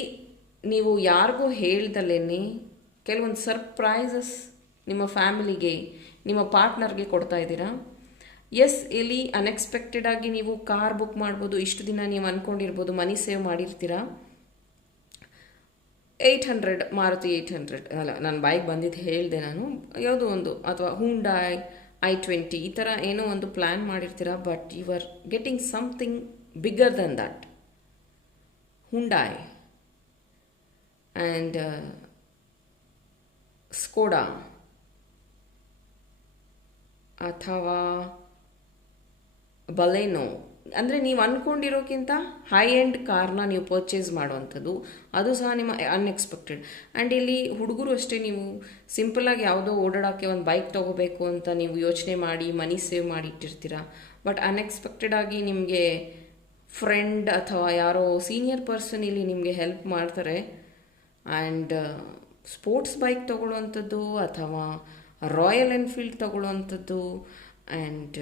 ನೀವು ಯಾರಿಗೂ ಹೇಳ್ದಲೇ ಕೆಲವೊಂದು ಸರ್ಪ್ರೈಸಸ್ ನಿಮ್ಮ ಫ್ಯಾಮಿಲಿಗೆ, ನಿಮ್ಮ ಪಾರ್ಟ್ನರ್ಗೆ ಕೊಡ್ತಾ ಇದ್ದೀರಾ. ಎಸ್, ಇಲ್ಲಿ ಅನ್ಎಕ್ಸ್ಪೆಕ್ಟೆಡ್ ಆಗಿ ನೀವು ಕಾರ್ ಬುಕ್ ಮಾಡ್ಬೋದು. ಇಷ್ಟು ದಿನ ನೀವು ಅಂದ್ಕೊಂಡಿರ್ಬೋದು ಮನಿ ಸೇವ್ ಮಾಡಿರ್ತೀರಾ. 800 ಮಾರುತಿ 800 ಅಲ್ಲ, ನಾನು ಬೈಕ್ ಬಂದಿದ್ದು ಹೇಳಿದೆ ನಾನು, ಯಾವುದೋ ಒಂದು, ಅಥವಾ ಹುಂಡಾಯ್ i20 ಈ ಥರ ಏನೋ ಒಂದು ಪ್ಲ್ಯಾನ್ ಮಾಡಿರ್ತೀರ. But you are getting something bigger than that. Hyundai and Skoda ಅಥವಾ ಬಲೇನೋ, ಅಂದರೆ ನೀವು ಅಂದ್ಕೊಂಡಿರೋಕ್ಕಿಂತ ಹೈ ಎಂಡ್ ಕಾರ್ನ ನೀವು ಪರ್ಚೇಸ್ ಮಾಡುವಂಥದ್ದು, ಅದು ಸಹ ನಿಮ್ಮ ಅನ್ಎಕ್ಸ್ಪೆಕ್ಟೆಡ್. ಆ್ಯಂಡ್ ಇಲ್ಲಿ ಹುಡುಗರು ಅಷ್ಟೇ, ನೀವು ಸಿಂಪಲಾಗಿ ಯಾವುದೋ ಓಡಾಡೋಕ್ಕೆ ಒಂದು ಬೈಕ್ ತೊಗೋಬೇಕು ಅಂತ ನೀವು ಯೋಚನೆ ಮಾಡಿ ಮನಿ ಸೇವ್ ಮಾಡಿ ಇಟ್ಟಿರ್ತೀರ. ಬಟ್ ಅನ್ಎಕ್ಸ್ಪೆಕ್ಟೆಡ್ ಆಗಿ ನಿಮಗೆ ಫ್ರೆಂಡ್ ಅಥವಾ ಯಾರೋ ಸೀನಿಯರ್ ಪರ್ಸನ್ ಇಲ್ಲಿ ನಿಮಗೆ ಹೆಲ್ಪ್ ಮಾಡ್ತಾರೆ. ಆ್ಯಂಡ್ ಸ್ಪೋರ್ಟ್ಸ್ ಬೈಕ್ ತೊಗೊಳ್ಳೋವಂಥದ್ದು ಅಥವಾ ರಾಯಲ್ ಎನ್ಫೀಲ್ಡ್ ತೊಗೊಳ್ಳೋವಂಥದ್ದು. ಆ್ಯಂಡ್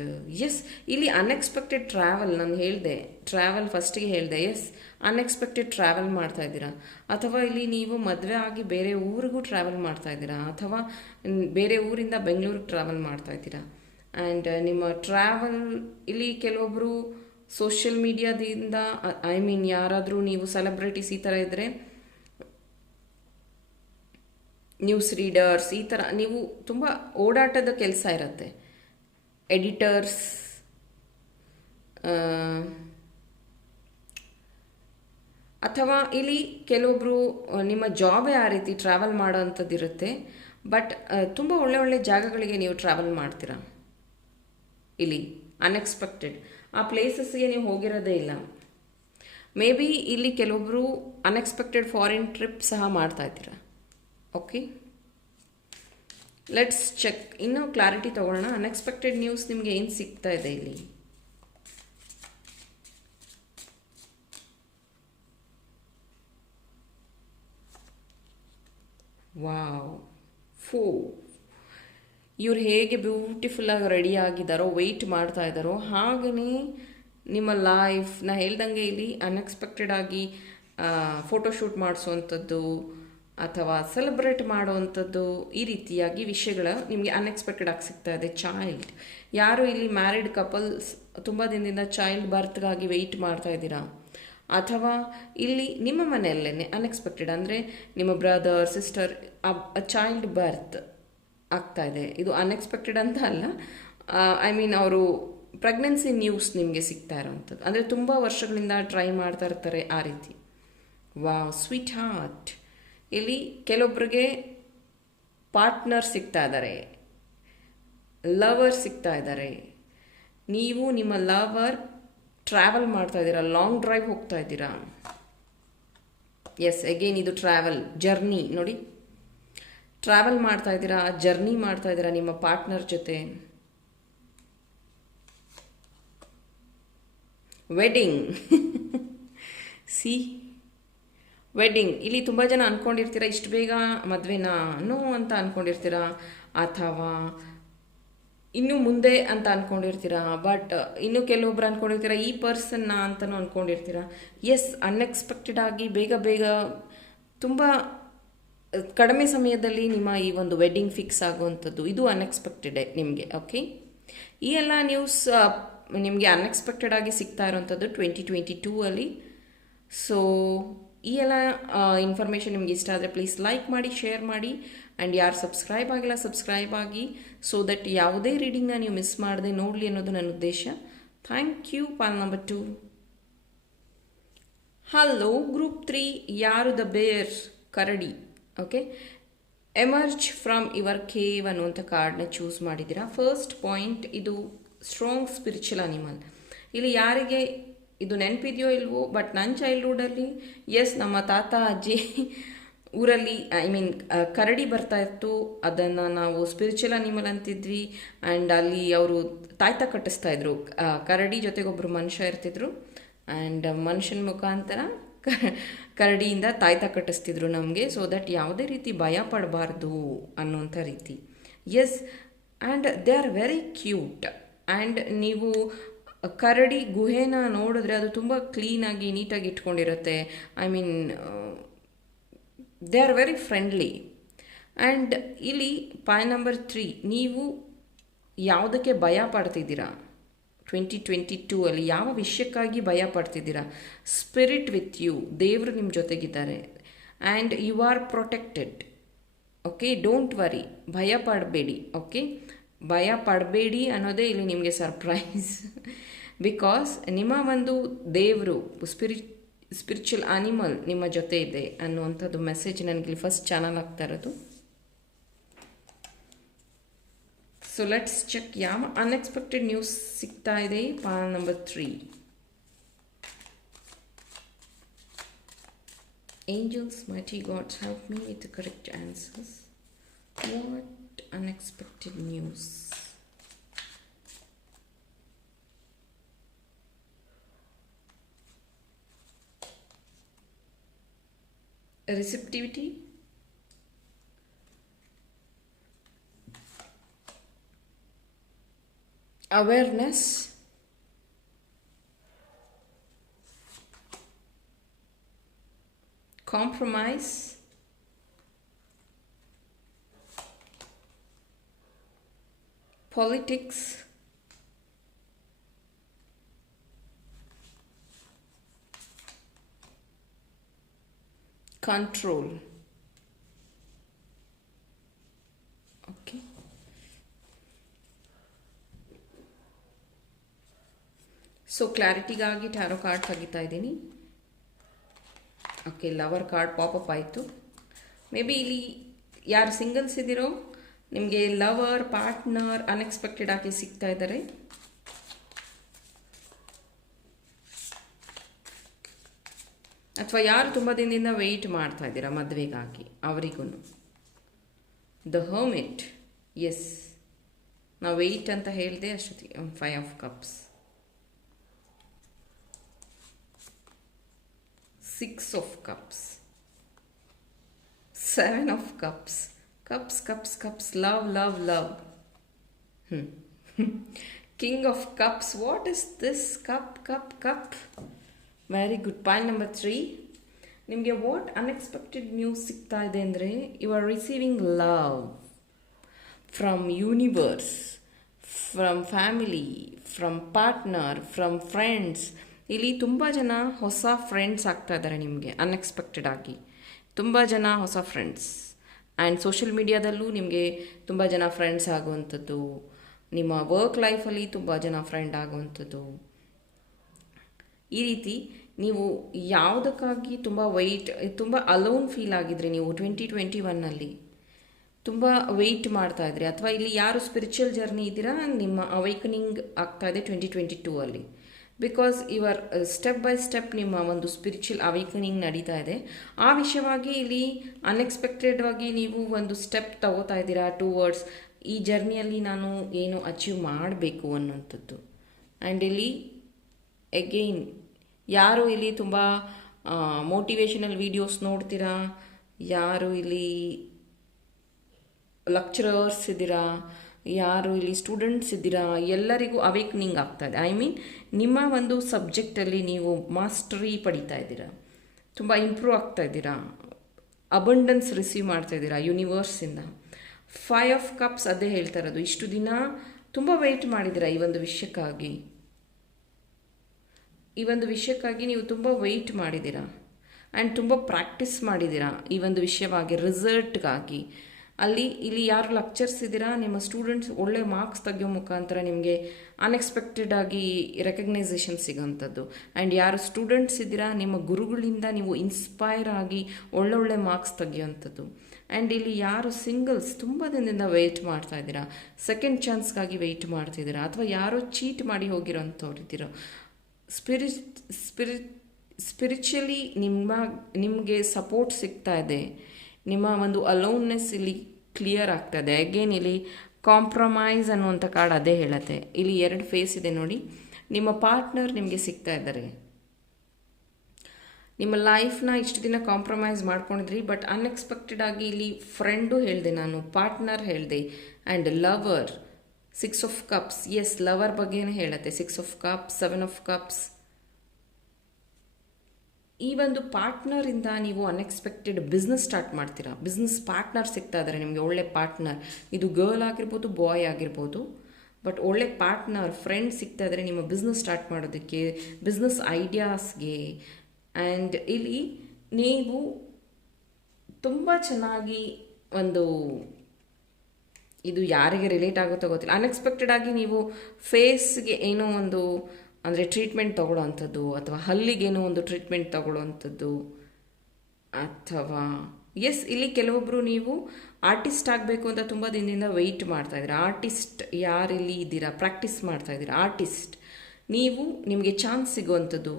ಎಸ್, ಇಲ್ಲಿ ಅನ್ಎಕ್ಸ್ಪೆಕ್ಟೆಡ್ ಟ್ರಾವೆಲ್, ನಾನು ಹೇಳಿದೆ ಟ್ರಾವೆಲ್ ಫಸ್ಟಿಗೆ ಹೇಳಿದೆ. ಎಸ್, ಅನ್ಎಕ್ಸ್ಪೆಕ್ಟೆಡ್ ಟ್ರಾವೆಲ್ ಮಾಡ್ತಾಯಿದ್ದೀರಾ, ಅಥವಾ ಇಲ್ಲಿ ನೀವು ಮದುವೆ ಆಗಿ ಬೇರೆ ಊರಿಗೂ ಟ್ರಾವೆಲ್ ಮಾಡ್ತಾಯಿದ್ದೀರಾ, ಅಥವಾ ಬೇರೆ ಊರಿಂದ ಬೆಂಗಳೂರಿಗೆ ಟ್ರಾವೆಲ್ ಮಾಡ್ತಾಯಿದ್ದೀರಾ. ಆ್ಯಂಡ್ ನಿಮ್ಮ ಟ್ರಾವೆಲ್ ಇಲ್ಲಿ ಕೆಲವೊಬ್ಬರು ಸೋಷಿಯಲ್ ಮೀಡಿಯಾದಿಂದ, ಐ ಮೀನ್ ಯಾರಾದರೂ ನೀವು ಸೆಲೆಬ್ರಿಟೀಸ್ ಈ ಥರ ಇದ್ದರೆ, ನ್ಯೂಸ್ ರೀಡರ್ಸ್, ಈ ಥರ ನೀವು ತುಂಬ ಓಡಾಟದ ಕೆಲಸ ಇರುತ್ತೆ. ಎಡಿಟರ್ಸ್, ಅಥವಾ ಇಲ್ಲಿ ಕೆಲವೊಬ್ಬರು ನಿಮ್ಮ ಜಾಬೇ ಆ ರೀತಿ ಟ್ರಾವೆಲ್ ಮಾಡೋ ಅಂಥದ್ದು ಇರುತ್ತೆ. ಬಟ್ ತುಂಬ ಒಳ್ಳೆ ಜಾಗಗಳಿಗೆ ನೀವು ಟ್ರಾವೆಲ್ ಮಾಡ್ತೀರಾ. ಇಲ್ಲಿ ಅನ್ಎಕ್ಸ್ಪೆಕ್ಟೆಡ್ ಆ ಪ್ಲೇಸಸ್ಗೆ ನೀವು ಹೋಗಿರೋದೇ ಇಲ್ಲ. ಮೇ ಬಿ ಇಲ್ಲಿ ಕೆಲವೊಬ್ಬರು ಅನ್ಎಕ್ಸ್ಪೆಕ್ಟೆಡ್ ಫಾರಿನ್ ಟ್ರಿಪ್ ಸಹ ಮಾಡ್ತಾ ಇದ್ದೀರಾ. Okay, let's check. ಇನ್ನೂ ಕ್ಲಾರಿಟಿ ತೊಗೊಳ್ಳೋಣ. ಅನ್ಎಕ್ಸ್ಪೆಕ್ಟೆಡ್ ನ್ಯೂಸ್ ನಿಮಗೆ ಏನು ಸಿಗ್ತಾ ಇದೆ ಇಲ್ಲಿ? ವಾವ್, ಇವ್ರು ಹೇಗೆ ಬ್ಯೂಟಿಫುಲ್ಲಾಗಿ ರೆಡಿ ಆಗಿದ್ದಾರೋ, ವೆಯ್ಟ್ ಮಾಡ್ತಾ ಇದ್ದಾರೋ, ಹಾಗೆಯೇ ನಿಮ್ಮ ಲೈಫ್, ನಾ ಹೇಳ್ದಂಗೆ ಇಲ್ಲಿ ಅನ್ಎಕ್ಸ್ಪೆಕ್ಟೆಡ್ ಆಗಿ ಫೋಟೋಶೂಟ್ ಮಾಡಿಸೋವಂಥದ್ದು ಅಥವಾ ಸೆಲೆಬ್ರೇಟ್ ಮಾಡುವಂಥದ್ದು, ಈ ರೀತಿಯಾಗಿ ವಿಷಯಗಳ ನಿಮಗೆ ಅನ್ಎಕ್ಸ್ಪೆಕ್ಟೆಡ್ ಆಗಿ ಸಿಗ್ತಾ ಇದೆ. ಚೈಲ್ಡ್, ಯಾರು ಇಲ್ಲಿ ಮ್ಯಾರಿಡ್ ಕಪಲ್ಸ್ ತುಂಬ ದಿನದಿಂದ ಚೈಲ್ಡ್ ಬರ್ತ್ಗಾಗಿ ವೆಯ್ಟ್ ಮಾಡ್ತಾ ಇದ್ದೀರಾ, ಅಥವಾ ಇಲ್ಲಿ ನಿಮ್ಮ ಮನೆಯಲ್ಲೇ ಅನ್ಎಕ್ಸ್ಪೆಕ್ಟೆಡ್ ಅಂದರೆ ನಿಮ್ಮ ಬ್ರದರ್ ಸಿಸ್ಟರ್ ಚೈಲ್ಡ್ ಬರ್ತ್ ಆಗ್ತಾ ಇದೆ. ಇದು ಅನ್ಎಕ್ಸ್ಪೆಕ್ಟೆಡ್ ಅಂತ ಅಲ್ಲ, ಐ ಮೀನ್ ಅವರು ಪ್ರೆಗ್ನೆನ್ಸಿ ನ್ಯೂಸ್ ನಿಮಗೆ ಸಿಗ್ತಾ ಇರೋವಂಥದ್ದು. ಅಂದರೆ ತುಂಬ ವರ್ಷಗಳಿಂದ ಟ್ರೈ ಮಾಡ್ತಾ ಇರ್ತಾರೆ ಆ ರೀತಿ. Wow, sweet heart. ಇಲ್ಲಿ ಕೆಲವೊಬ್ಬರಿಗೆ ಪಾರ್ಟ್ನರ್ ಸಿಗ್ತಾ ಇದ್ದಾರೆ, ಲವರ್ ಸಿಗ್ತಾ ಇದ್ದಾರೆ. ನೀವು ನಿಮ್ಮ ಲವರ್ ಟ್ರಾವೆಲ್ ಮಾಡ್ತಾ ಇದ್ದೀರಾ, ಲಾಂಗ್ ಡ್ರೈವ್ ಹೋಗ್ತಾ ಇದ್ದೀರಾ. ಎಸ್, ಅಗೇನ್ ಇದು ಟ್ರಾವೆಲ್, ಜರ್ನಿ ನೋಡಿ, ಟ್ರಾವೆಲ್ ಮಾಡ್ತಾ ಇದ್ದೀರಾ, ಜರ್ನಿ ಮಾಡ್ತಾ ಇದ್ದೀರಾ ನಿಮ್ಮ ಪಾರ್ಟ್ನರ್ ಜೊತೆ. ವೆಡ್ಡಿಂಗ್ ಸಿ ವೆಡ್ಡಿಂಗ್, ಇಲ್ಲಿ ತುಂಬ ಜನ ಅಂದ್ಕೊಂಡಿರ್ತೀರ ಇಷ್ಟು ಬೇಗ ಮದುವೆನಾ ನೋ ಅಂತ ಅಂದ್ಕೊಂಡಿರ್ತೀರ, ಅಥವಾ ಇನ್ನು ಮುಂದೆ ಅಂತ ಅಂದ್ಕೊಂಡಿರ್ತೀರ. ಬಟ್ ಇನ್ನು ಕೆಲವೊಬ್ರು ಅಂದ್ಕೊಂಡಿರ್ತೀರ ಈ ಪರ್ಸನ್ನ ಅಂತಲೂ ಅಂದ್ಕೊಂಡಿರ್ತೀರ. ಎಸ್, ಅನ್ಎಕ್ಸ್ಪೆಕ್ಟೆಡ್ ಆಗಿ ಬೇಗ ತುಂಬ ಕಡಿಮೆ ಸಮಯದಲ್ಲಿ ನಿಮ್ಮ ಈ ಒಂದು ವೆಡ್ಡಿಂಗ್ ಫಿಕ್ಸ್ ಆಗುವಂಥದ್ದು, ಇದು ಅನ್ಎಕ್ಸ್ಪೆಕ್ಟೆಡ್ ನಿಮಗೆ. ಓಕೆ, ಈ ಎಲ್ಲ ನ್ಯೂಸ್ ನಿಮಗೆ ಅನ್ಎಕ್ಸ್ಪೆಕ್ಟೆಡ್ ಆಗಿ ಸಿಗ್ತಾ ಇರೋವಂಥದ್ದು 2022 ಅಲ್ಲಿ. ಸೊ ಈ ಎಲ್ಲ ಇನ್ಫಾರ್ಮೇಷನ್ ನಿಮ್ಗೆ ಇಷ್ಟ ಆದರೆ ಪ್ಲೀಸ್ ಲೈಕ್ ಮಾಡಿ, ಶೇರ್ ಮಾಡಿ. ಆ್ಯಂಡ್ ಯಾರು ಸಬ್ಸ್ಕ್ರೈಬ್ ಆಗಿಲ್ಲ ಸಬ್ಸ್ಕ್ರೈಬ್ ಆಗಿ, ಸೊ ದಟ್ ಯಾವುದೇ ರೀಡಿಂಗ್ನ ನೀವು ಮಿಸ್ ಮಾಡದೆ ನೋಡಲಿ ಅನ್ನೋದು ನನ್ನ ಉದ್ದೇಶ. Thank you. Pile number 2. Hello group 3, ಯಾರು ದ ಬೇರ್, ಕರಡಿ. Okay, emerge from your cave ಅನ್ನುವಂಥ ಕಾರ್ಡ್ನ ಚೂಸ್ ಮಾಡಿದ್ದೀರಾ. ಫಸ್ಟ್ ಪಾಯಿಂಟ್, ಇದು ಸ್ಟ್ರಾಂಗ್ ಸ್ಪಿರಿಚುವಲ್ ಅನಿಮಲ್. ಇಲ್ಲಿ ಯಾರಿಗೆ ಇದು ನೆನಪಿದೆಯೋ ಇಲ್ವೋ, ಬಟ್ ನನ್ನ ಚೈಲ್ಡ್ಹುಡಲ್ಲಿ ನಮ್ಮ ತಾತ ಅಜ್ಜಿ ಊರಲ್ಲಿ ಕರಡಿ ಬರ್ತಾ ಇತ್ತು, ಅದನ್ನು ನಾವು ಸ್ಪಿರಿಚುವಲ್ ಅನಿಮಲ್ ಅಂತಿದ್ವಿ. ಆ್ಯಂಡ್ ಅಲ್ಲಿ ಅವರು ತಾಯ್ತ ಕಟ್ಟಿಸ್ತಾ ಇದ್ರು, ಕರಡಿ ಜೊತೆಗೊಬ್ಬರು ಮನುಷ್ಯ ಇರ್ತಿದ್ರು, ಆ್ಯಂಡ್ ಮನುಷ್ಯನ ಮುಖಾಂತರ ಕರಡಿಯಿಂದ ತಾಯ್ತ ಕಟ್ಟಿಸ್ತಿದ್ರು ನಮಗೆ, ಸೊ ದಟ್ ಯಾವುದೇ ರೀತಿ ಭಯ ಪಡಬಾರ್ದು ಅನ್ನೋಂಥ ರೀತಿ. And they are very cute. And ನೀವು ಕರಡಿ ಗುಹೆನ ನೋಡಿದ್ರೆ ಅದು ತುಂಬ ಕ್ಲೀನಾಗಿ ನೀಟಾಗಿ ಇಟ್ಕೊಂಡಿರುತ್ತೆ. They are very friendly. And ಇಲ್ಲಿ ಪಾಯಿಂಟ್ ನಂಬರ್ 3, ನೀವು ಯಾವುದಕ್ಕೆ ಭಯ ಪಡ್ತಿದ್ದೀರಾ 2022 ಅಲ್ಲಿ, ಯಾವ ವಿಷಯಕ್ಕಾಗಿ ಭಯ ಪಡ್ತಿದ್ದೀರಾ? ಸ್ಪಿರಿಟ್ ವಿತ್ ಯು, ದೇವರು ನಿಮ್ಮ ಜೊತೆಗಿದ್ದಾರೆ. And you are protected. Okay, don't worry, ಭಯ ಪಡಬೇಡಿ. ಓಕೆ, ಭಯ ಪಡಬೇಡಿ ಅನ್ನೋದೇ ಇಲ್ಲಿ ನಿಮಗೆ ಸರ್ಪ್ರೈಸ್. ಬಿಕಾಸ್ ನಿಮ್ಮ ಒಂದು ದೇವರು ಸ್ಪಿರಿಚುವಲ್ ಅನಿಮಲ್ ನಿಮ್ಮ ಜೊತೆ ಇದೆ ಅನ್ನುವಂಥದ್ದು ಮೆಸೇಜ್ ನನಗೆ ಫಸ್ಟ್ ಚಾನಲ್ ಆಗ್ತಾ ಇರೋದು. ಸೊ ಲೆಟ್ಸ್ ಚೆಕ್ ಯಾವ ಅನ್ಎಕ್ಸ್ಪೆಕ್ಟೆಡ್ ನ್ಯೂಸ್ ಸಿಗ್ತಾ ಇದೆ. Point number 3, angels, mighty gods, help me with the correct answers. What unexpected news? Receptivity, awareness, compromise, politics, control. Okay. So ಕ್ಲಾರಿಟಿಗಾಗಿ ಟ್ಯಾರೋ ಕಾರ್ಡ್ ತೆಗಿತಾ ಇದ್ದೀನಿ. Okay, lover card popup ಆಯಿತು. May be ಇಲ್ಲಿ ಯಾರು singles ಇದ್ದೀರೋ ನಿಮಗೆ ಲವರ್ ಪಾರ್ಟ್ನರ್ ಅನ್ಎಕ್ಸ್ಪೆಕ್ಟೆಡ್ ಆಗಿ ಸಿಗ್ತಾ ಇದ್ದಾರೆ. ಅಥವಾ ಯಾರು ತುಂಬ ದಿನದಿಂದ ವೆಯ್ಟ್ ಮಾಡ್ತಾ ಇದ್ದೀರಾ ಮದುವೆಗಾಗಿ ಅವರಿಗೂ. ದ ಹರ್ಮಿಟ್, ನಾವು ವೆಯ್ಟ್ ಅಂತ ಹೇಳಿದೆ ಅಷ್ಟೊತ್ತಿಗೆ 5 of cups, 6 of cups, 7 of cups, cups, love. King of cups, what is this? Cup. Very good. Point number 3, ನಿಮಗೆ ವಾಟ್ ಅನ್ಎಕ್ಸ್ಪೆಕ್ಟೆಡ್ ನ್ಯೂಸ್ ಸಿಗ್ತಾ ಇದೆ ಅಂದರೆ, you are receiving love from universe, from family, from partner, from friends. ಇಲ್ಲಿ ತುಂಬ ಜನ ಹೊಸ friends ಆಗ್ತಾ ಇದ್ದಾರೆ ನಿಮಗೆ ಅನ್ಎಕ್ಸ್ಪೆಕ್ಟೆಡ್ ಆಗಿ. ತುಂಬ ಜನ ಹೊಸ ಫ್ರೆಂಡ್ಸ್. ಆ್ಯಂಡ್ ಸೋಷಿಯಲ್ ಮೀಡಿಯಾದಲ್ಲೂ ನಿಮಗೆ ತುಂಬ ಜನ ಫ್ರೆಂಡ್ಸ್ ಆಗುವಂಥದ್ದು, ನಿಮ್ಮ ವರ್ಕ್ ಲೈಫಲ್ಲಿ ತುಂಬ ಜನ ಫ್ರೆಂಡ್ ಆಗುವಂಥದ್ದು. ಈ ರೀತಿ ನೀವು ಯಾವುದಕ್ಕಾಗಿ ತುಂಬ ಅಲೋನ್ ಫೀಲ್ ಆಗಿದ್ರಿ ನೀವು 2021 ತುಂಬ ವೆಯ್ಟ್ ಮಾಡ್ತಾ ಇದ್ರಿ, ಅಥವಾ ಇಲ್ಲಿ ಯಾರು ಸ್ಪಿರಿಚುವಲ್ ಜರ್ನಿ ಇದ್ದೀರಾ ನಿಮ್ಮ ಅವೈಕನಿಂಗ್ ಆಗ್ತಾ ಇದೆ 2022 because your step by step ನಿಮ್ಮ ಒಂದು ಸ್ಪಿರಿಚುವಲ್ ಅವೈಕನಿಂಗ್ ನಡೀತಾ ಇದೆ. ಆ ವಿಷಯವಾಗಿ ಇಲ್ಲಿ ಅನ್ಎಕ್ಸ್ಪೆಕ್ಟೆಡ್ ಆಗಿ ನೀವು ಒಂದು ಸ್ಟೆಪ್ ತಗೋತಾ ಇದ್ದೀರಾ ಟುವರ್ಡ್ಸ್ ಈ ಜರ್ನಿಯಲ್ಲಿ ನಾನು ಏನು ಅಚೀವ್ ಮಾಡಬೇಕು ಅನ್ನೋಂಥದ್ದು. ಆ್ಯಂಡ್ ಇಲ್ಲಿ ಎಗೈನ್ ಯಾರು ಇಲ್ಲಿ ತುಂಬ ಮೋಟಿವೇಶನಲ್ ವೀಡಿಯೋಸ್ ನೋಡ್ತೀರಾ, ಯಾರು ಇಲ್ಲಿ ಲೆಕ್ಚರರ್ಸ್ ಇದ್ದೀರಾ, ಯಾರು ಇಲ್ಲಿ ಸ್ಟೂಡೆಂಟ್ಸ್ ಇದ್ದೀರಾ, ಎಲ್ಲರಿಗೂ ಅವೇಕ್ನಿಂಗ್ ಆಗ್ತಾಯಿದೆ. ನಿಮ್ಮ ಒಂದು ಸಬ್ಜೆಕ್ಟಲ್ಲಿ ನೀವು ಮಾಸ್ಟರಿ ಪಡಿತಾ ಇದ್ದೀರಾ, ತುಂಬ ಇಂಪ್ರೂವ್ ಆಗ್ತಾ ಇದ್ದೀರಾ, ಅಬಂಡೆನ್ಸ್ ರಿಸೀವ್ ಮಾಡ್ತಾ ಇದ್ದೀರಾ ಯೂನಿವರ್ಸಿಂದ. 5 of cups ಅದೇ ಹೇಳ್ತಾ ಇರೋದು. ಇಷ್ಟು ದಿನ ತುಂಬ ವೆಯ್ಟ್ ಮಾಡಿದ್ದೀರಾ ಈ ಒಂದು ವಿಷಯಕ್ಕಾಗಿ ನೀವು ತುಂಬ ವೆಯ್ಟ್ ಮಾಡಿದ್ದೀರಾ ಆ್ಯಂಡ್ ತುಂಬ ಪ್ರಾಕ್ಟೀಸ್ ಮಾಡಿದ್ದೀರಾ ಈ ಒಂದು ವಿಷಯವಾಗಿ, ರಿಸಲ್ಟ್ಗಾಗಿ. ಇಲ್ಲಿ ಯಾರು ಲೆಕ್ಚರ್ಸ್ ಇದ್ದೀರಾ, ನಿಮ್ಮ ಸ್ಟೂಡೆಂಟ್ಸ್ ಒಳ್ಳೆ ಮಾರ್ಕ್ಸ್ ತೆಗೆಯೋ ಮುಖಾಂತರ ನಿಮಗೆ ಅನ್ಎಕ್ಸ್ಪೆಕ್ಟೆಡ್ ಆಗಿ ರೆಕಗ್ನೈಸೇಷನ್ ಸಿಗೋಂಥದ್ದು. ಆ್ಯಂಡ್ ಯಾರು ಸ್ಟೂಡೆಂಟ್ಸ್ ಇದ್ದೀರಾ, ನಿಮ್ಮ ಗುರುಗಳಿಂದ ನೀವು ಇನ್ಸ್ಪೈರ್ ಆಗಿ ಒಳ್ಳೊಳ್ಳೆ ಮಾರ್ಕ್ಸ್ ತೆಗೆಯೋಂಥದ್ದು. ಆ್ಯಂಡ್ ಇಲ್ಲಿ ಯಾರು ಸಿಂಗಲ್ಸ್ ತುಂಬ ದಿನದಿಂದ ವೆಯ್ಟ್ ಮಾಡ್ತಾ ಇದ್ದೀರಾ, ಸೆಕೆಂಡ್ ಚಾನ್ಸ್ಗಾಗಿ ವೆಯ್ಟ್ ಮಾಡ್ತಿದ್ದೀರಾ, ಅಥವಾ ಯಾರೋ ಚೀಟ್ ಮಾಡಿ ಹೋಗಿರೋಂಥವ್ರು ಇದ್ದೀರೋ, ಸ್ಪಿರಿಚುಲಿ ನಿಮಗೆ ಸಪೋರ್ಟ್ ಸಿಗ್ತಾ ಇದೆ, ನಿಮ್ಮ ಒಂದು ಅಲೋನ್ನೆಸ್ ಇಲ್ಲಿ ಕ್ಲಿಯರ್ ಆಗ್ತಾ ಇದೆ. ಅಗೇನ್ ಇಲ್ಲಿ ಕಾಂಪ್ರಮೈಸ್ ಅನ್ನುವಂಥ ಕಾರ್ಡ್ ಅದೇ ಹೇಳುತ್ತೆ. ಇಲ್ಲಿ 2 ಫೇಸ್ ಇದೆ ನೋಡಿ. ನಿಮ್ಮ ಪಾರ್ಟ್ನರ್ ನಿಮಗೆ ಸಿಗ್ತಾ ಇದ್ದಾರೆ. ನಿಮ್ಮ ಲೈಫ್ನ ಇಷ್ಟು ದಿನ ಕಾಂಪ್ರಮೈಸ್ ಮಾಡ್ಕೊಂಡಿದ್ರಿ, ಬಟ್ ಅನ್ಎಕ್ಸ್ಪೆಕ್ಟೆಡ್ ಆಗಿ ಇಲ್ಲಿ ಫ್ರೆಂಡು ಹೇಳಿದೆ ನಾನು, ಪಾರ್ಟ್ನರ್ ಹೇಳಿದೆ, and lover, 6 of cups. Yes, lover ಬಗ್ಗೆನೇ ಹೇಳುತ್ತೆ. 6 ಆಫ್ ಕಪ್ಸ್, 7 ಆಫ್ ಕಪ್ಸ್. ಈ ಒಂದು ಪಾರ್ಟ್ನರಿಂದ ನೀವು ಅನ್ಎಕ್ಸ್ಪೆಕ್ಟೆಡ್ ಬಿಸ್ನೆಸ್ ಸ್ಟಾರ್ಟ್ ಮಾಡ್ತೀರಾ. ಬಿಸ್ನೆಸ್ ಪಾರ್ಟ್ನರ್ ಸಿಗ್ತಾ ಇದ್ದಾರೆ ನಿಮಗೆ, ಒಳ್ಳೆ ಪಾರ್ಟ್ನರ್. ಇದು ಗರ್ಲ್ ಆಗಿರ್ಬೋದು, ಬಾಯ್ ಆಗಿರ್ಬೋದು, ಬಟ್ ಒಳ್ಳೆ ಪಾರ್ಟ್ನರ್, ಫ್ರೆಂಡ್ ಸಿಗ್ತಾ ಇದ್ದಾರೆ ನಿಮ್ಮ ಬಿಸ್ನೆಸ್ ಸ್ಟಾರ್ಟ್ ಮಾಡೋದಕ್ಕೆ, ಬಿಸ್ನೆಸ್ ಐಡಿಯಾಸ್ಗೆ. ಆ್ಯಂಡ್ ಇಲ್ಲಿ ನೀವು ತುಂಬ ಚೆನ್ನಾಗಿ ಒಂದು, ಇದು ಯಾರಿಗೆ ರಿಲೇಟ್ ಆಗುತ್ತೋ ಗೊತ್ತಿಲ್ಲ, ಅನ್ಎಕ್ಸ್ಪೆಕ್ಟೆಡ್ ಆಗಿ ನೀವು ಫೇಸ್ಗೆ ಏನೋ ಒಂದು ಅಂದರೆ ಟ್ರೀಟ್ಮೆಂಟ್ ತೊಗೊಳ್ಳೋ ಅಂಥದ್ದು, ಅಥವಾ ಹಲ್ಲಿಗೇನೋ ಒಂದು ಟ್ರೀಟ್ಮೆಂಟ್ ತೊಗೊಳ್ಳೋ ಅಂಥದ್ದು, ಅಥವಾ ಎಸ್, ಇಲ್ಲಿ ಕೆಲವೊಬ್ಬರು ನೀವು ಆರ್ಟಿಸ್ಟ್ ಆಗಬೇಕು ಅಂತ ತುಂಬ ದಿನದಿಂದ ವೆಯ್ಟ್ ಮಾಡ್ತಾಯಿದ್ದೀರಾ. ಆರ್ಟಿಸ್ಟ್ ಯಾರಿಲ್ಲಿ ಇದ್ದೀರಾ, ಪ್ರಾಕ್ಟೀಸ್ ಮಾಡ್ತಾಯಿದ್ದೀರಾ, ಆರ್ಟಿಸ್ಟ್ ನೀವು, ನಿಮಗೆ ಚಾನ್ಸ್ ಸಿಗುವಂಥದ್ದು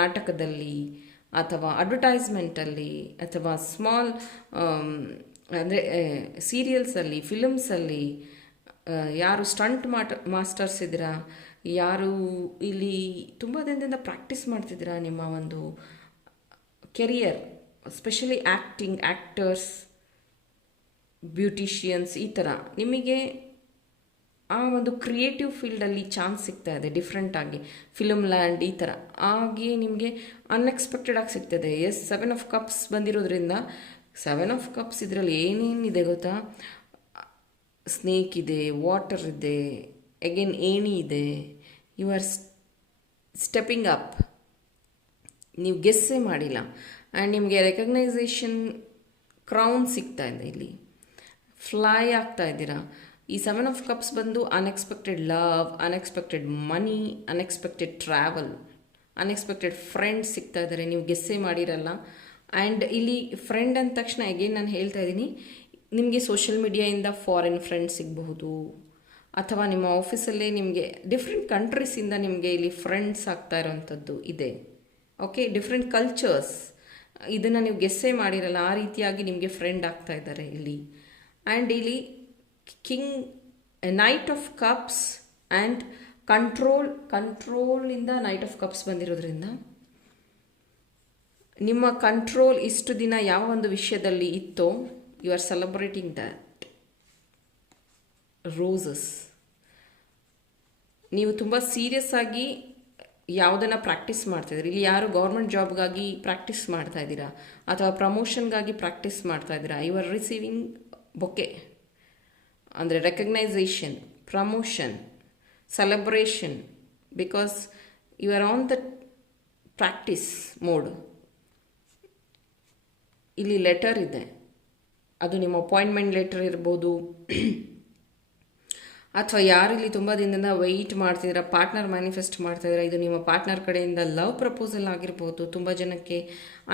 ನಾಟಕದಲ್ಲಿ, ಅಥವಾ ಅಡ್ವರ್ಟೈಸ್ಮೆಂಟಲ್ಲಿ, ಅಥವಾ ಸ್ಮಾಲ್ ಅಂದರೆ ಸೀರಿಯಲ್ಸಲ್ಲಿ, ಫಿಲಮ್ಸಲ್ಲಿ. ಯಾರು ಸ್ಟಂಟ್ ಮಾಸ್ಟರ್ಸ್ ಇದ್ದೀರಾ, ಯಾರು ಇಲ್ಲಿ ತುಂಬ ದಿನದಿಂದ ಪ್ರಾಕ್ಟೀಸ್ ಮಾಡ್ತಿದ್ದೀರಾ ನಿಮ್ಮ ಒಂದು career, specially acting, actors, beauticians, ಈ ಥರ ನಿಮಗೆ ಆ ಒಂದು ಕ್ರಿಯೇಟಿವ್ ಫೀಲ್ಡಲ್ಲಿ ಚಾನ್ಸ್ ಸಿಗ್ತಾ ಇದೆ ಡಿಫ್ರೆಂಟಾಗಿ, ಫಿಲಮ್ ಲ್ಯಾಂಡ್ ಈ ಥರ ಆಗಿ ನಿಮಗೆ ಅನ್ಎಕ್ಸ್ಪೆಕ್ಟೆಡ್ ಆಗಿ ಸಿಗ್ತದೆ. ಎಸ್, 7 ಆಫ್ ಕಪ್ಸ್ ಬಂದಿರೋದ್ರಿಂದ, 7 ಆಫ್ ಕಪ್ಸ್ ಇದರಲ್ಲಿ ಏನೇನಿದೆ ಗೊತ್ತಾ, ಸ್ನೇಕ್ ಇದೆ, ವಾಟರ್ ಇದೆ, ಅಗೇನ್ ಏಣಿ ಇದೆ. ಯು ಆರ್ ಸ್ಟೆಪ್ಪಿಂಗ್ ಅಪ್, ನೀವು ಗೆಸ್ಸೇ ಮಾಡಿಲ್ಲ, ಆ್ಯಂಡ್ ನಿಮಗೆ ರೆಕಗ್ನೈಸೇಷನ್ ಕ್ರೌನ್ ಸಿಗ್ತಾ ಇದೆ. ಇಲ್ಲಿ ಫ್ಲೈ ಆಗ್ತಾ ಇದ್ದೀರಾ. ಈ 7 ಆಫ್ ಕಪ್ಸ್ ಬಂದು unexpected love, unexpected money, unexpected travel, unexpected friends ಸಿಗ್ತಾ ಇದ್ದಾರೆ, ನೀವು ಗೆಸ್ಸೇ ಮಾಡಿರಲ್ಲ. ಆ್ಯಂಡ್ ಇಲ್ಲಿ ಫ್ರೆಂಡ್ ಅಂದ ತಕ್ಷಣ ಅಗೇನ್ ನಾನು ಹೇಳ್ತಾ ಇದ್ದೀನಿ, ನಿಮಗೆ ಸೋಷಿಯಲ್ ಮೀಡಿಯಾಯಿಂದ ಫಾರಿನ್ ಫ್ರೆಂಡ್ಸ್ ಸಿಗಬಹುದು, ಅಥವಾ ನಿಮ್ಮ ಆಫೀಸಲ್ಲೇ ನಿಮಗೆ ಡಿಫ್ರೆಂಟ್ ಕಂಟ್ರೀಸಿಂದ ನಿಮಗೆ ಇಲ್ಲಿ ಫ್ರೆಂಡ್ಸ್ ಆಗ್ತಾ ಇರೋವಂಥದ್ದು ಇದೆ. ಓಕೆ, ಡಿಫ್ರೆಂಟ್ ಕಲ್ಚರ್ಸ್, ಇದನ್ನು ನೀವು ಗೆಸ್ಸೇ ಮಾಡಿರಲ್ಲ, ಆ ರೀತಿಯಾಗಿ ನಿಮಗೆ ಫ್ರೆಂಡ್ ಆಗ್ತಾ ಇದ್ದಾರೆ ಇಲ್ಲಿ. ಆ್ಯಂಡ್ ಇಲ್ಲಿ ನೈಟ್ ಆಫ್ ಕಪ್ಸ್ ಆ್ಯಂಡ್ ಕಂಟ್ರೋಲಿಂದ ನೈಟ್ ಆಫ್ ಕಪ್ಸ್ ಬಂದಿರೋದ್ರಿಂದ, ನಿಮ್ಮ ಕಂಟ್ರೋಲ್ ಇಷ್ಟು ದಿನ ಯಾವ ಒಂದು ವಿಷಯದಲ್ಲಿ ಇತ್ತೋ, you are celebrating that. Roses, ನೀವು ತುಂಬ ಸೀರಿಯಸ್ ಆಗಿ ಯಾವುದನ್ನು ಪ್ರಾಕ್ಟೀಸ್ ಮಾಡ್ತಾಯಿದ್ದೀರಿ. ಇಲ್ಲಿ ಯಾರು ಗೌರ್ಮೆಂಟ್ ಜಾಬ್ಗಾಗಿ ಪ್ರಾಕ್ಟೀಸ್ ಮಾಡ್ತಾ ಇದ್ದೀರಾ, ಅಥವಾ ಪ್ರಮೋಷನ್ಗಾಗಿ ಪ್ರಾಕ್ಟೀಸ್ ಮಾಡ್ತಾ ಇದ್ದೀರಾ, ಯು ಆರ್ ರಿಸೀವಿಂಗ್ ಬೊಕೆ, ಅಂದರೆ recognition, promotion, celebration, because you are on the practice mode. ಇಲ್ಲಿ ಲೆಟರ್ ಇದೆ, ಅದು ನಿಮ್ಮ ಅಪಾಯಿಂಟ್ಮೆಂಟ್ ಲೆಟರ್ ಇರ್ಬೋದು, ಅಥವಾ ಯಾರಿಲ್ಲಿ ತುಂಬ ದಿನದಿಂದ ವೆಯ್ಟ್ ಮಾಡ್ತಿದ್ದೀರಾ, ಪಾರ್ಟ್ನರ್ ಮ್ಯಾನಿಫೆಸ್ಟ್ ಮಾಡ್ತಾಯಿದ್ದೀರಾ, ಇದು ನಿಮ್ಮ ಪಾರ್ಟ್ನರ್ ಕಡೆಯಿಂದ ಲವ್ ಪ್ರಪೋಸಲ್ ಆಗಿರ್ಬೋದು. ತುಂಬ ಜನಕ್ಕೆ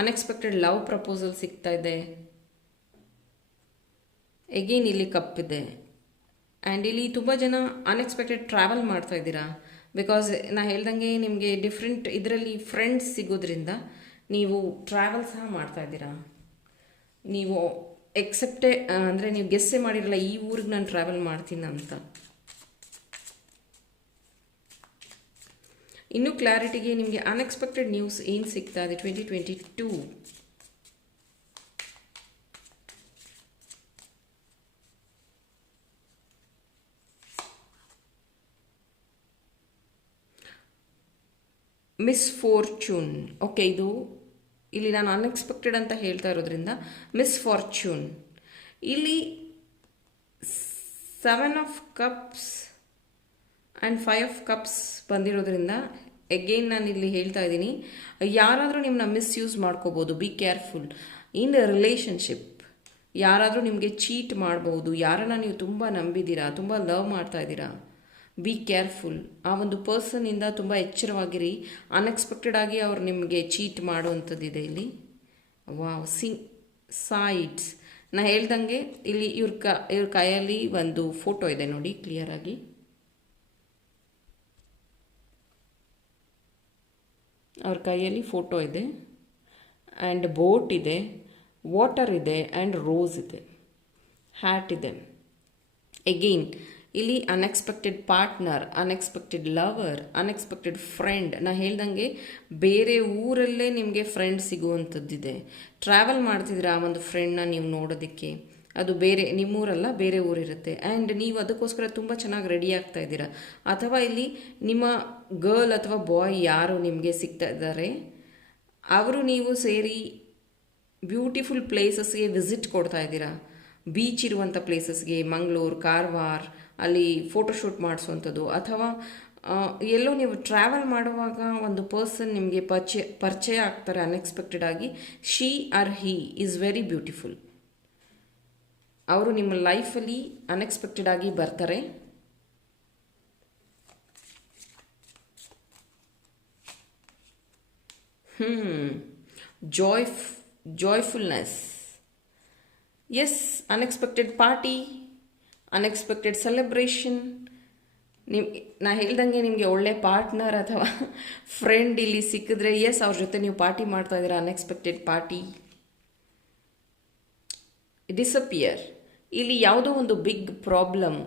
ಅನ್ಎಕ್ಸ್ಪೆಕ್ಟೆಡ್ ಲವ್ ಪ್ರಪೋಸಲ್ ಸಿಗ್ತಾ ಇದೆ. ಎಗೇನ್ ಇಲ್ಲಿ ಕಪ್ಪಿದೆ. ಆ್ಯಂಡ್ ಇಲ್ಲಿ ತುಂಬ ಜನ ಅನ್ಎಕ್ಸ್ಪೆಕ್ಟೆಡ್ ಟ್ರಾವೆಲ್ ಮಾಡ್ತಾಯಿದ್ದೀರಾ, ಬಿಕಾಸ್ ನಾ ಹೇಳ್ದಂಗೆ ನಿಮಗೆ ಡಿಫ್ರೆಂಟ್ ಇದರಲ್ಲಿ ಫ್ರೆಂಡ್ಸ್ ಸಿಗೋದ್ರಿಂದ ನೀವು ಟ್ರಾವೆಲ್ ಸಹ ಮಾಡ್ತಾಯಿದ್ದೀರಾ. ನೀವು ಅಂದರೆ ನೀವು ಗೆಸ್ಸೇ ಮಾಡಿರಲ್ಲ, ಈ ಊರಿಗೆ ನಾನು ಟ್ರಾವೆಲ್ ಮಾಡ್ತೀನಿ ಅಂತ. ಇನ್ನೂ ಕ್ಲಾರಿಟಿಗೆ ನಿಮಗೆ ಅನ್ಎಕ್ಸ್ಪೆಕ್ಟೆಡ್ ನ್ಯೂಸ್ ಏನು ಸಿಗ್ತಾ ಇದೆ 2022. ಮಿಸ್ಫಾರ್ಚೂನ್. ಓಕೆ, ಇದು ಇಲ್ಲಿ ನಾನು ಅನ್ಎಕ್ಸ್ಪೆಕ್ಟೆಡ್ ಅಂತ ಹೇಳ್ತಾ ಇರೋದ್ರಿಂದ ಮಿಸ್ಫಾರ್ಚೂನ್. ಇಲ್ಲಿ 7 of cups and 5 of cups ಬಂದಿರೋದ್ರಿಂದ ಎಗೇನ್ ನಾನು ಇಲ್ಲಿ ಹೇಳ್ತಾ ಇದ್ದೀನಿ, ಯಾರಾದರೂ ನಿಮ್ಮನ್ನ ಮಿಸ್ಯೂಸ್ ಮಾಡ್ಕೋಬೋದು. Be careful in relationship. ಯಾರಾದರೂ ನಿಮಗೆ ಚೀಟ್ ಮಾಡ್ಬೋದು. ಯಾರನ್ನ ನೀವು ತುಂಬ ನಂಬಿದ್ದೀರಾ, ತುಂಬ ಲವ್ ಮಾಡ್ತಾ ಇದ್ದೀರಾ, ಬಿ ಕೇರ್ಫುಲ್. ಆ ಒಂದು ಪರ್ಸನ್ನಿಂದ ತುಂಬ ಎಚ್ಚರವಾಗಿರಿ. ಅನ್ಎಕ್ಸ್ಪೆಕ್ಟೆಡ್ ಆಗಿ ಅವ್ರು ನಿಮಗೆ ಚೀಟ್ ಮಾಡುವಂಥದ್ದಿದೆ ಇಲ್ಲಿ. ವಾವ್, ಸೈಡ್ಸ್ ನಾ ಹೇಳ್ದಂಗೆ ಇಲ್ಲಿ ಇವ್ರ ಕೈಯಲ್ಲಿ ಒಂದು ಫೋಟೋ ಇದೆ ನೋಡಿ ಕ್ಲಿಯರ್ ಆಗಿ. ಅವ್ರ ಕೈಯಲ್ಲಿ ಫೋಟೋ ಇದೆ ಆ್ಯಂಡ್ ಬೋಟ್ ಇದೆ, ವಾಟರ್ ಇದೆ ಆ್ಯಂಡ್ ರೋಸ್ ಇದೆ, ಹ್ಯಾಟ್ ಇದೆ. ಎಗೈನ್ ಇಲ್ಲಿ unexpected partner, unexpected lover, unexpected friend. ನಾ ಹೇಳ್ದಂಗೆ ಬೇರೆ ಊರಲ್ಲೇ ನಿಮಗೆ ಫ್ರೆಂಡ್ ಸಿಗುವಂಥದ್ದಿದೆ. ಟ್ರಾವೆಲ್ ಮಾಡ್ತಿದ್ದೀರಾ ಆ ಒಂದು ಫ್ರೆಂಡ್ನ ನೀವು ನೋಡೋದಕ್ಕೆ, ಅದು ಬೇರೆ ನಿಮ್ಮೂರಲ್ಲ ಬೇರೆ ಊರಿರುತ್ತೆ ಆ್ಯಂಡ್ ನೀವು ಅದಕ್ಕೋಸ್ಕರ ತುಂಬ ಚೆನ್ನಾಗಿ ರೆಡಿ ಆಗ್ತಾ ಇದ್ದೀರಾ. ಅಥವಾ ಇಲ್ಲಿ ನಿಮ್ಮ ಗರ್ಲ್ ಅಥವಾ ಬಾಯ್ ಯಾರು ನಿಮಗೆ ಸಿಗ್ತಾ ಇದ್ದಾರೆ ಅವರು ನೀವು ಸೇರಿ ಬ್ಯೂಟಿಫುಲ್ ಪ್ಲೇಸಸ್ಗೆ ವಿಸಿಟ್ ಕೊಡ್ತಾ ಇದ್ದೀರಾ. ಬೀಚ್ ಇರುವಂಥ ಪ್ಲೇಸಸ್ಗೆ, ಮಂಗಳೂರು, ಕಾರವಾರ, ಅಲ್ಲಿ ಫೋಟೋಶೂಟ್ ಮಾಡಿಸುವಂಥದ್ದು, ಅಥವಾ ಎಲ್ಲೋ ನೀವು ಟ್ರಾವೆಲ್ ಮಾಡುವಾಗ ಒಂದು ಪರ್ಸನ್ ನಿಮಗೆ ಪರಿಚಯ ಆಗ್ತಾರೆ ಅನ್ಎಕ್ಸ್ಪೆಕ್ಟೆಡ್ ಆಗಿ. She or he is very beautiful. ಅವರು ನಿಮ್ಮ ಲೈಫಲ್ಲಿ ಅನ್ಎಕ್ಸ್ಪೆಕ್ಟೆಡ್ ಆಗಿ ಬರ್ತಾರೆ. Joyfulness, yes, unexpected party, unexpected celebration. ನಾ ಹೇಳ್ದಂಗೆ ನಿಮಗೆ ಒಳ್ಳೆ ಪಾರ್ಟ್ನರ್ ಅಥವಾ ಫ್ರೆಂಡ್ ಇಲ್ಲಿ ಸಿಕ್ಕಿದ್ರೆ ಎಸ್ ಅವ್ರ ಜೊತೆ ನೀವು ಪಾರ್ಟಿ ಮಾಡ್ತಾ ಇದ್ದೀರಾ, ಅನ್ಎಕ್ಸ್ಪೆಕ್ಟೆಡ್ ಪಾರ್ಟಿ. ಡಿಸಪಿಯರ್, ಇಲ್ಲಿ ಯಾವುದೋ ಒಂದು ಬಿಗ್ ಪ್ರಾಬ್ಲಮ್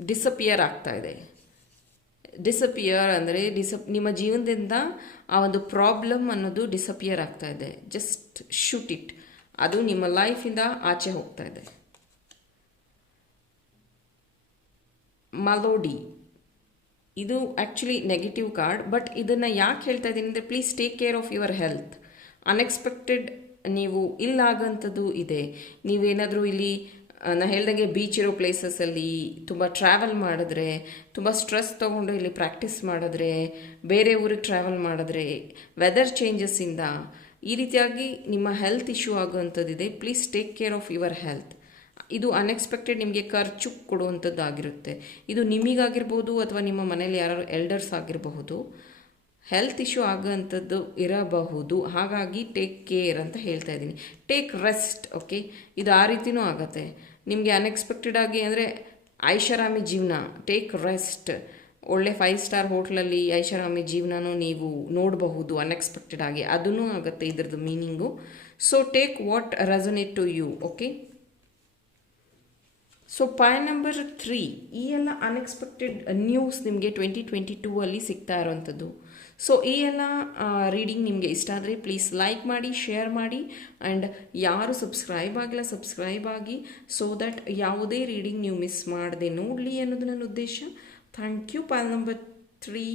ಡಿಸಪಿಯರ್ ಆಗ್ತಾ ಇದೆ. ಡಿಸಪಿಯರ್ ಅಂದರೆ ನಿಮ್ಮ ಜೀವನದಿಂದ ಆ ಒಂದು ಪ್ರಾಬ್ಲಮ್ ಅನ್ನೋದು ಡಿಸಪಿಯರ್ ಆಗ್ತಾ ಇದೆ. ಜಸ್ಟ್ ಶೂಟ್ ಇಟ್, ಅದು ನಿಮ್ಮ ಲೈಫಿಂದ ಆಚೆ ಹೋಗ್ತಾ ಇದೆ. ಮಲೋಡಿ, ಇದು ಆ್ಯಕ್ಚುಲಿ ನೆಗೆಟಿವ್ ಕಾರ್ಡ್, ಬಟ್ ಇದನ್ನು ಯಾಕೆ ಹೇಳ್ತಾ ಇದ್ದೀನಿ ಅಂದರೆ please take care of your health. Unexpected ನೀವು ಇಲ್ಲಾಗಂಥದ್ದು ಇದೆ. ನೀವೇನಾದರೂ ಇಲ್ಲಿ ನಾನು ಹೇಳ್ದಂಗೆ ಬೀಚ್ ಇರೋ ಪ್ಲೇಸಸಲ್ಲಿ ತುಂಬ ಟ್ರಾವೆಲ್ ಮಾಡಿದ್ರೆ, ತುಂಬ ಸ್ಟ್ರೆಸ್ ತೊಗೊಂಡು ಇಲ್ಲಿ ಪ್ರಾಕ್ಟೀಸ್ ಮಾಡಿದ್ರೆ, ಬೇರೆ ಊರಿಗೆ ಟ್ರಾವೆಲ್ ಮಾಡಿದ್ರೆ, ವೆದರ್ ಚೇಂಜಸ್ಸಿಂದ ಈ ರೀತಿಯಾಗಿ ನಿಮ್ಮ ಹೆಲ್ತ್ ಇಶ್ಯೂ ಆಗುವಂಥದ್ದಿದೆ. Please take care of your health. ಇದು ಅನ್ಎಕ್ಸ್ಪೆಕ್ಟೆಡ್ ನಿಮಗೆ ಖರ್ಚು ಕೊಡುವಂಥದ್ದು ಆಗಿರುತ್ತೆ. ಇದು ನಿಮಗಾಗಿರ್ಬೋದು ಅಥವಾ ನಿಮ್ಮ ಮನೇಲಿ ಯಾರು ಎಲ್ಡರ್ಸ್ ಆಗಿರಬಹುದು. ಹೆಲ್ತ್ ಇಶ್ಯೂ ಆಗೋಂಥದ್ದು ಇರಬಹುದು. ಹಾಗಾಗಿ ಟೇಕ್ ಕೇರ್ ಅಂತ ಹೇಳ್ತಾ ಇದ್ದೀನಿ. Take rest. ಓಕೆ, ಇದು ಆ ರೀತಿಯೂ ಆಗುತ್ತೆ ನಿಮಗೆ ಅನ್ಎಕ್ಸ್ಪೆಕ್ಟೆಡ್ ಆಗಿ. ಅಂದರೆ ಐಷಾರಾಮಿ ಜೀವನ, ಟೇಕ್ ರೆಸ್ಟ್. ಒಳ್ಳೆ 5 ಸ್ಟಾರ್ ಹೋಟ್ಲಲ್ಲಿ ಐಷಾರಾಮಿ ಜೀವನನೂ ನೀವು ನೋಡಬಹುದು ಅನ್ಎಕ್ಸ್ಪೆಕ್ಟೆಡ್ ಆಗಿ, ಅದೂ ಆಗುತ್ತೆ ಇದ್ರದ್ದು meaning. So take what resonate to you. Okay, so point number 3, ಈ ಎಲ್ಲ ಅನ್ಎಕ್ಸ್ಪೆಕ್ಟೆಡ್ ನ್ಯೂಸ್ ನಿಮಗೆ 2022 ಸಿಗ್ತಾ ಇರೋವಂಥದ್ದು. ಸೊ ಈ ಎಲ್ಲ ರೀಡಿಂಗ್ ನಿಮಗೆ ಇಷ್ಟ ಆದರೆ ಪ್ಲೀಸ್ ಲೈಕ್ ಮಾಡಿ, ಶೇರ್ ಮಾಡಿ, ಆ್ಯಂಡ್ ಯಾರು ಸಬ್ಸ್ಕ್ರೈಬ್ ಆಗಿಲ್ಲ ಸಬ್ಸ್ಕ್ರೈಬ್ ಆಗಿ, ಸೊ ದಟ್ ಯಾವುದೇ ರೀಡಿಂಗ್ ನೀವು ಮಿಸ್ ಮಾಡದೆ ನೋಡಲಿ ಅನ್ನೋದು ನನ್ನ ಉದ್ದೇಶ. Thank you. Point number 3.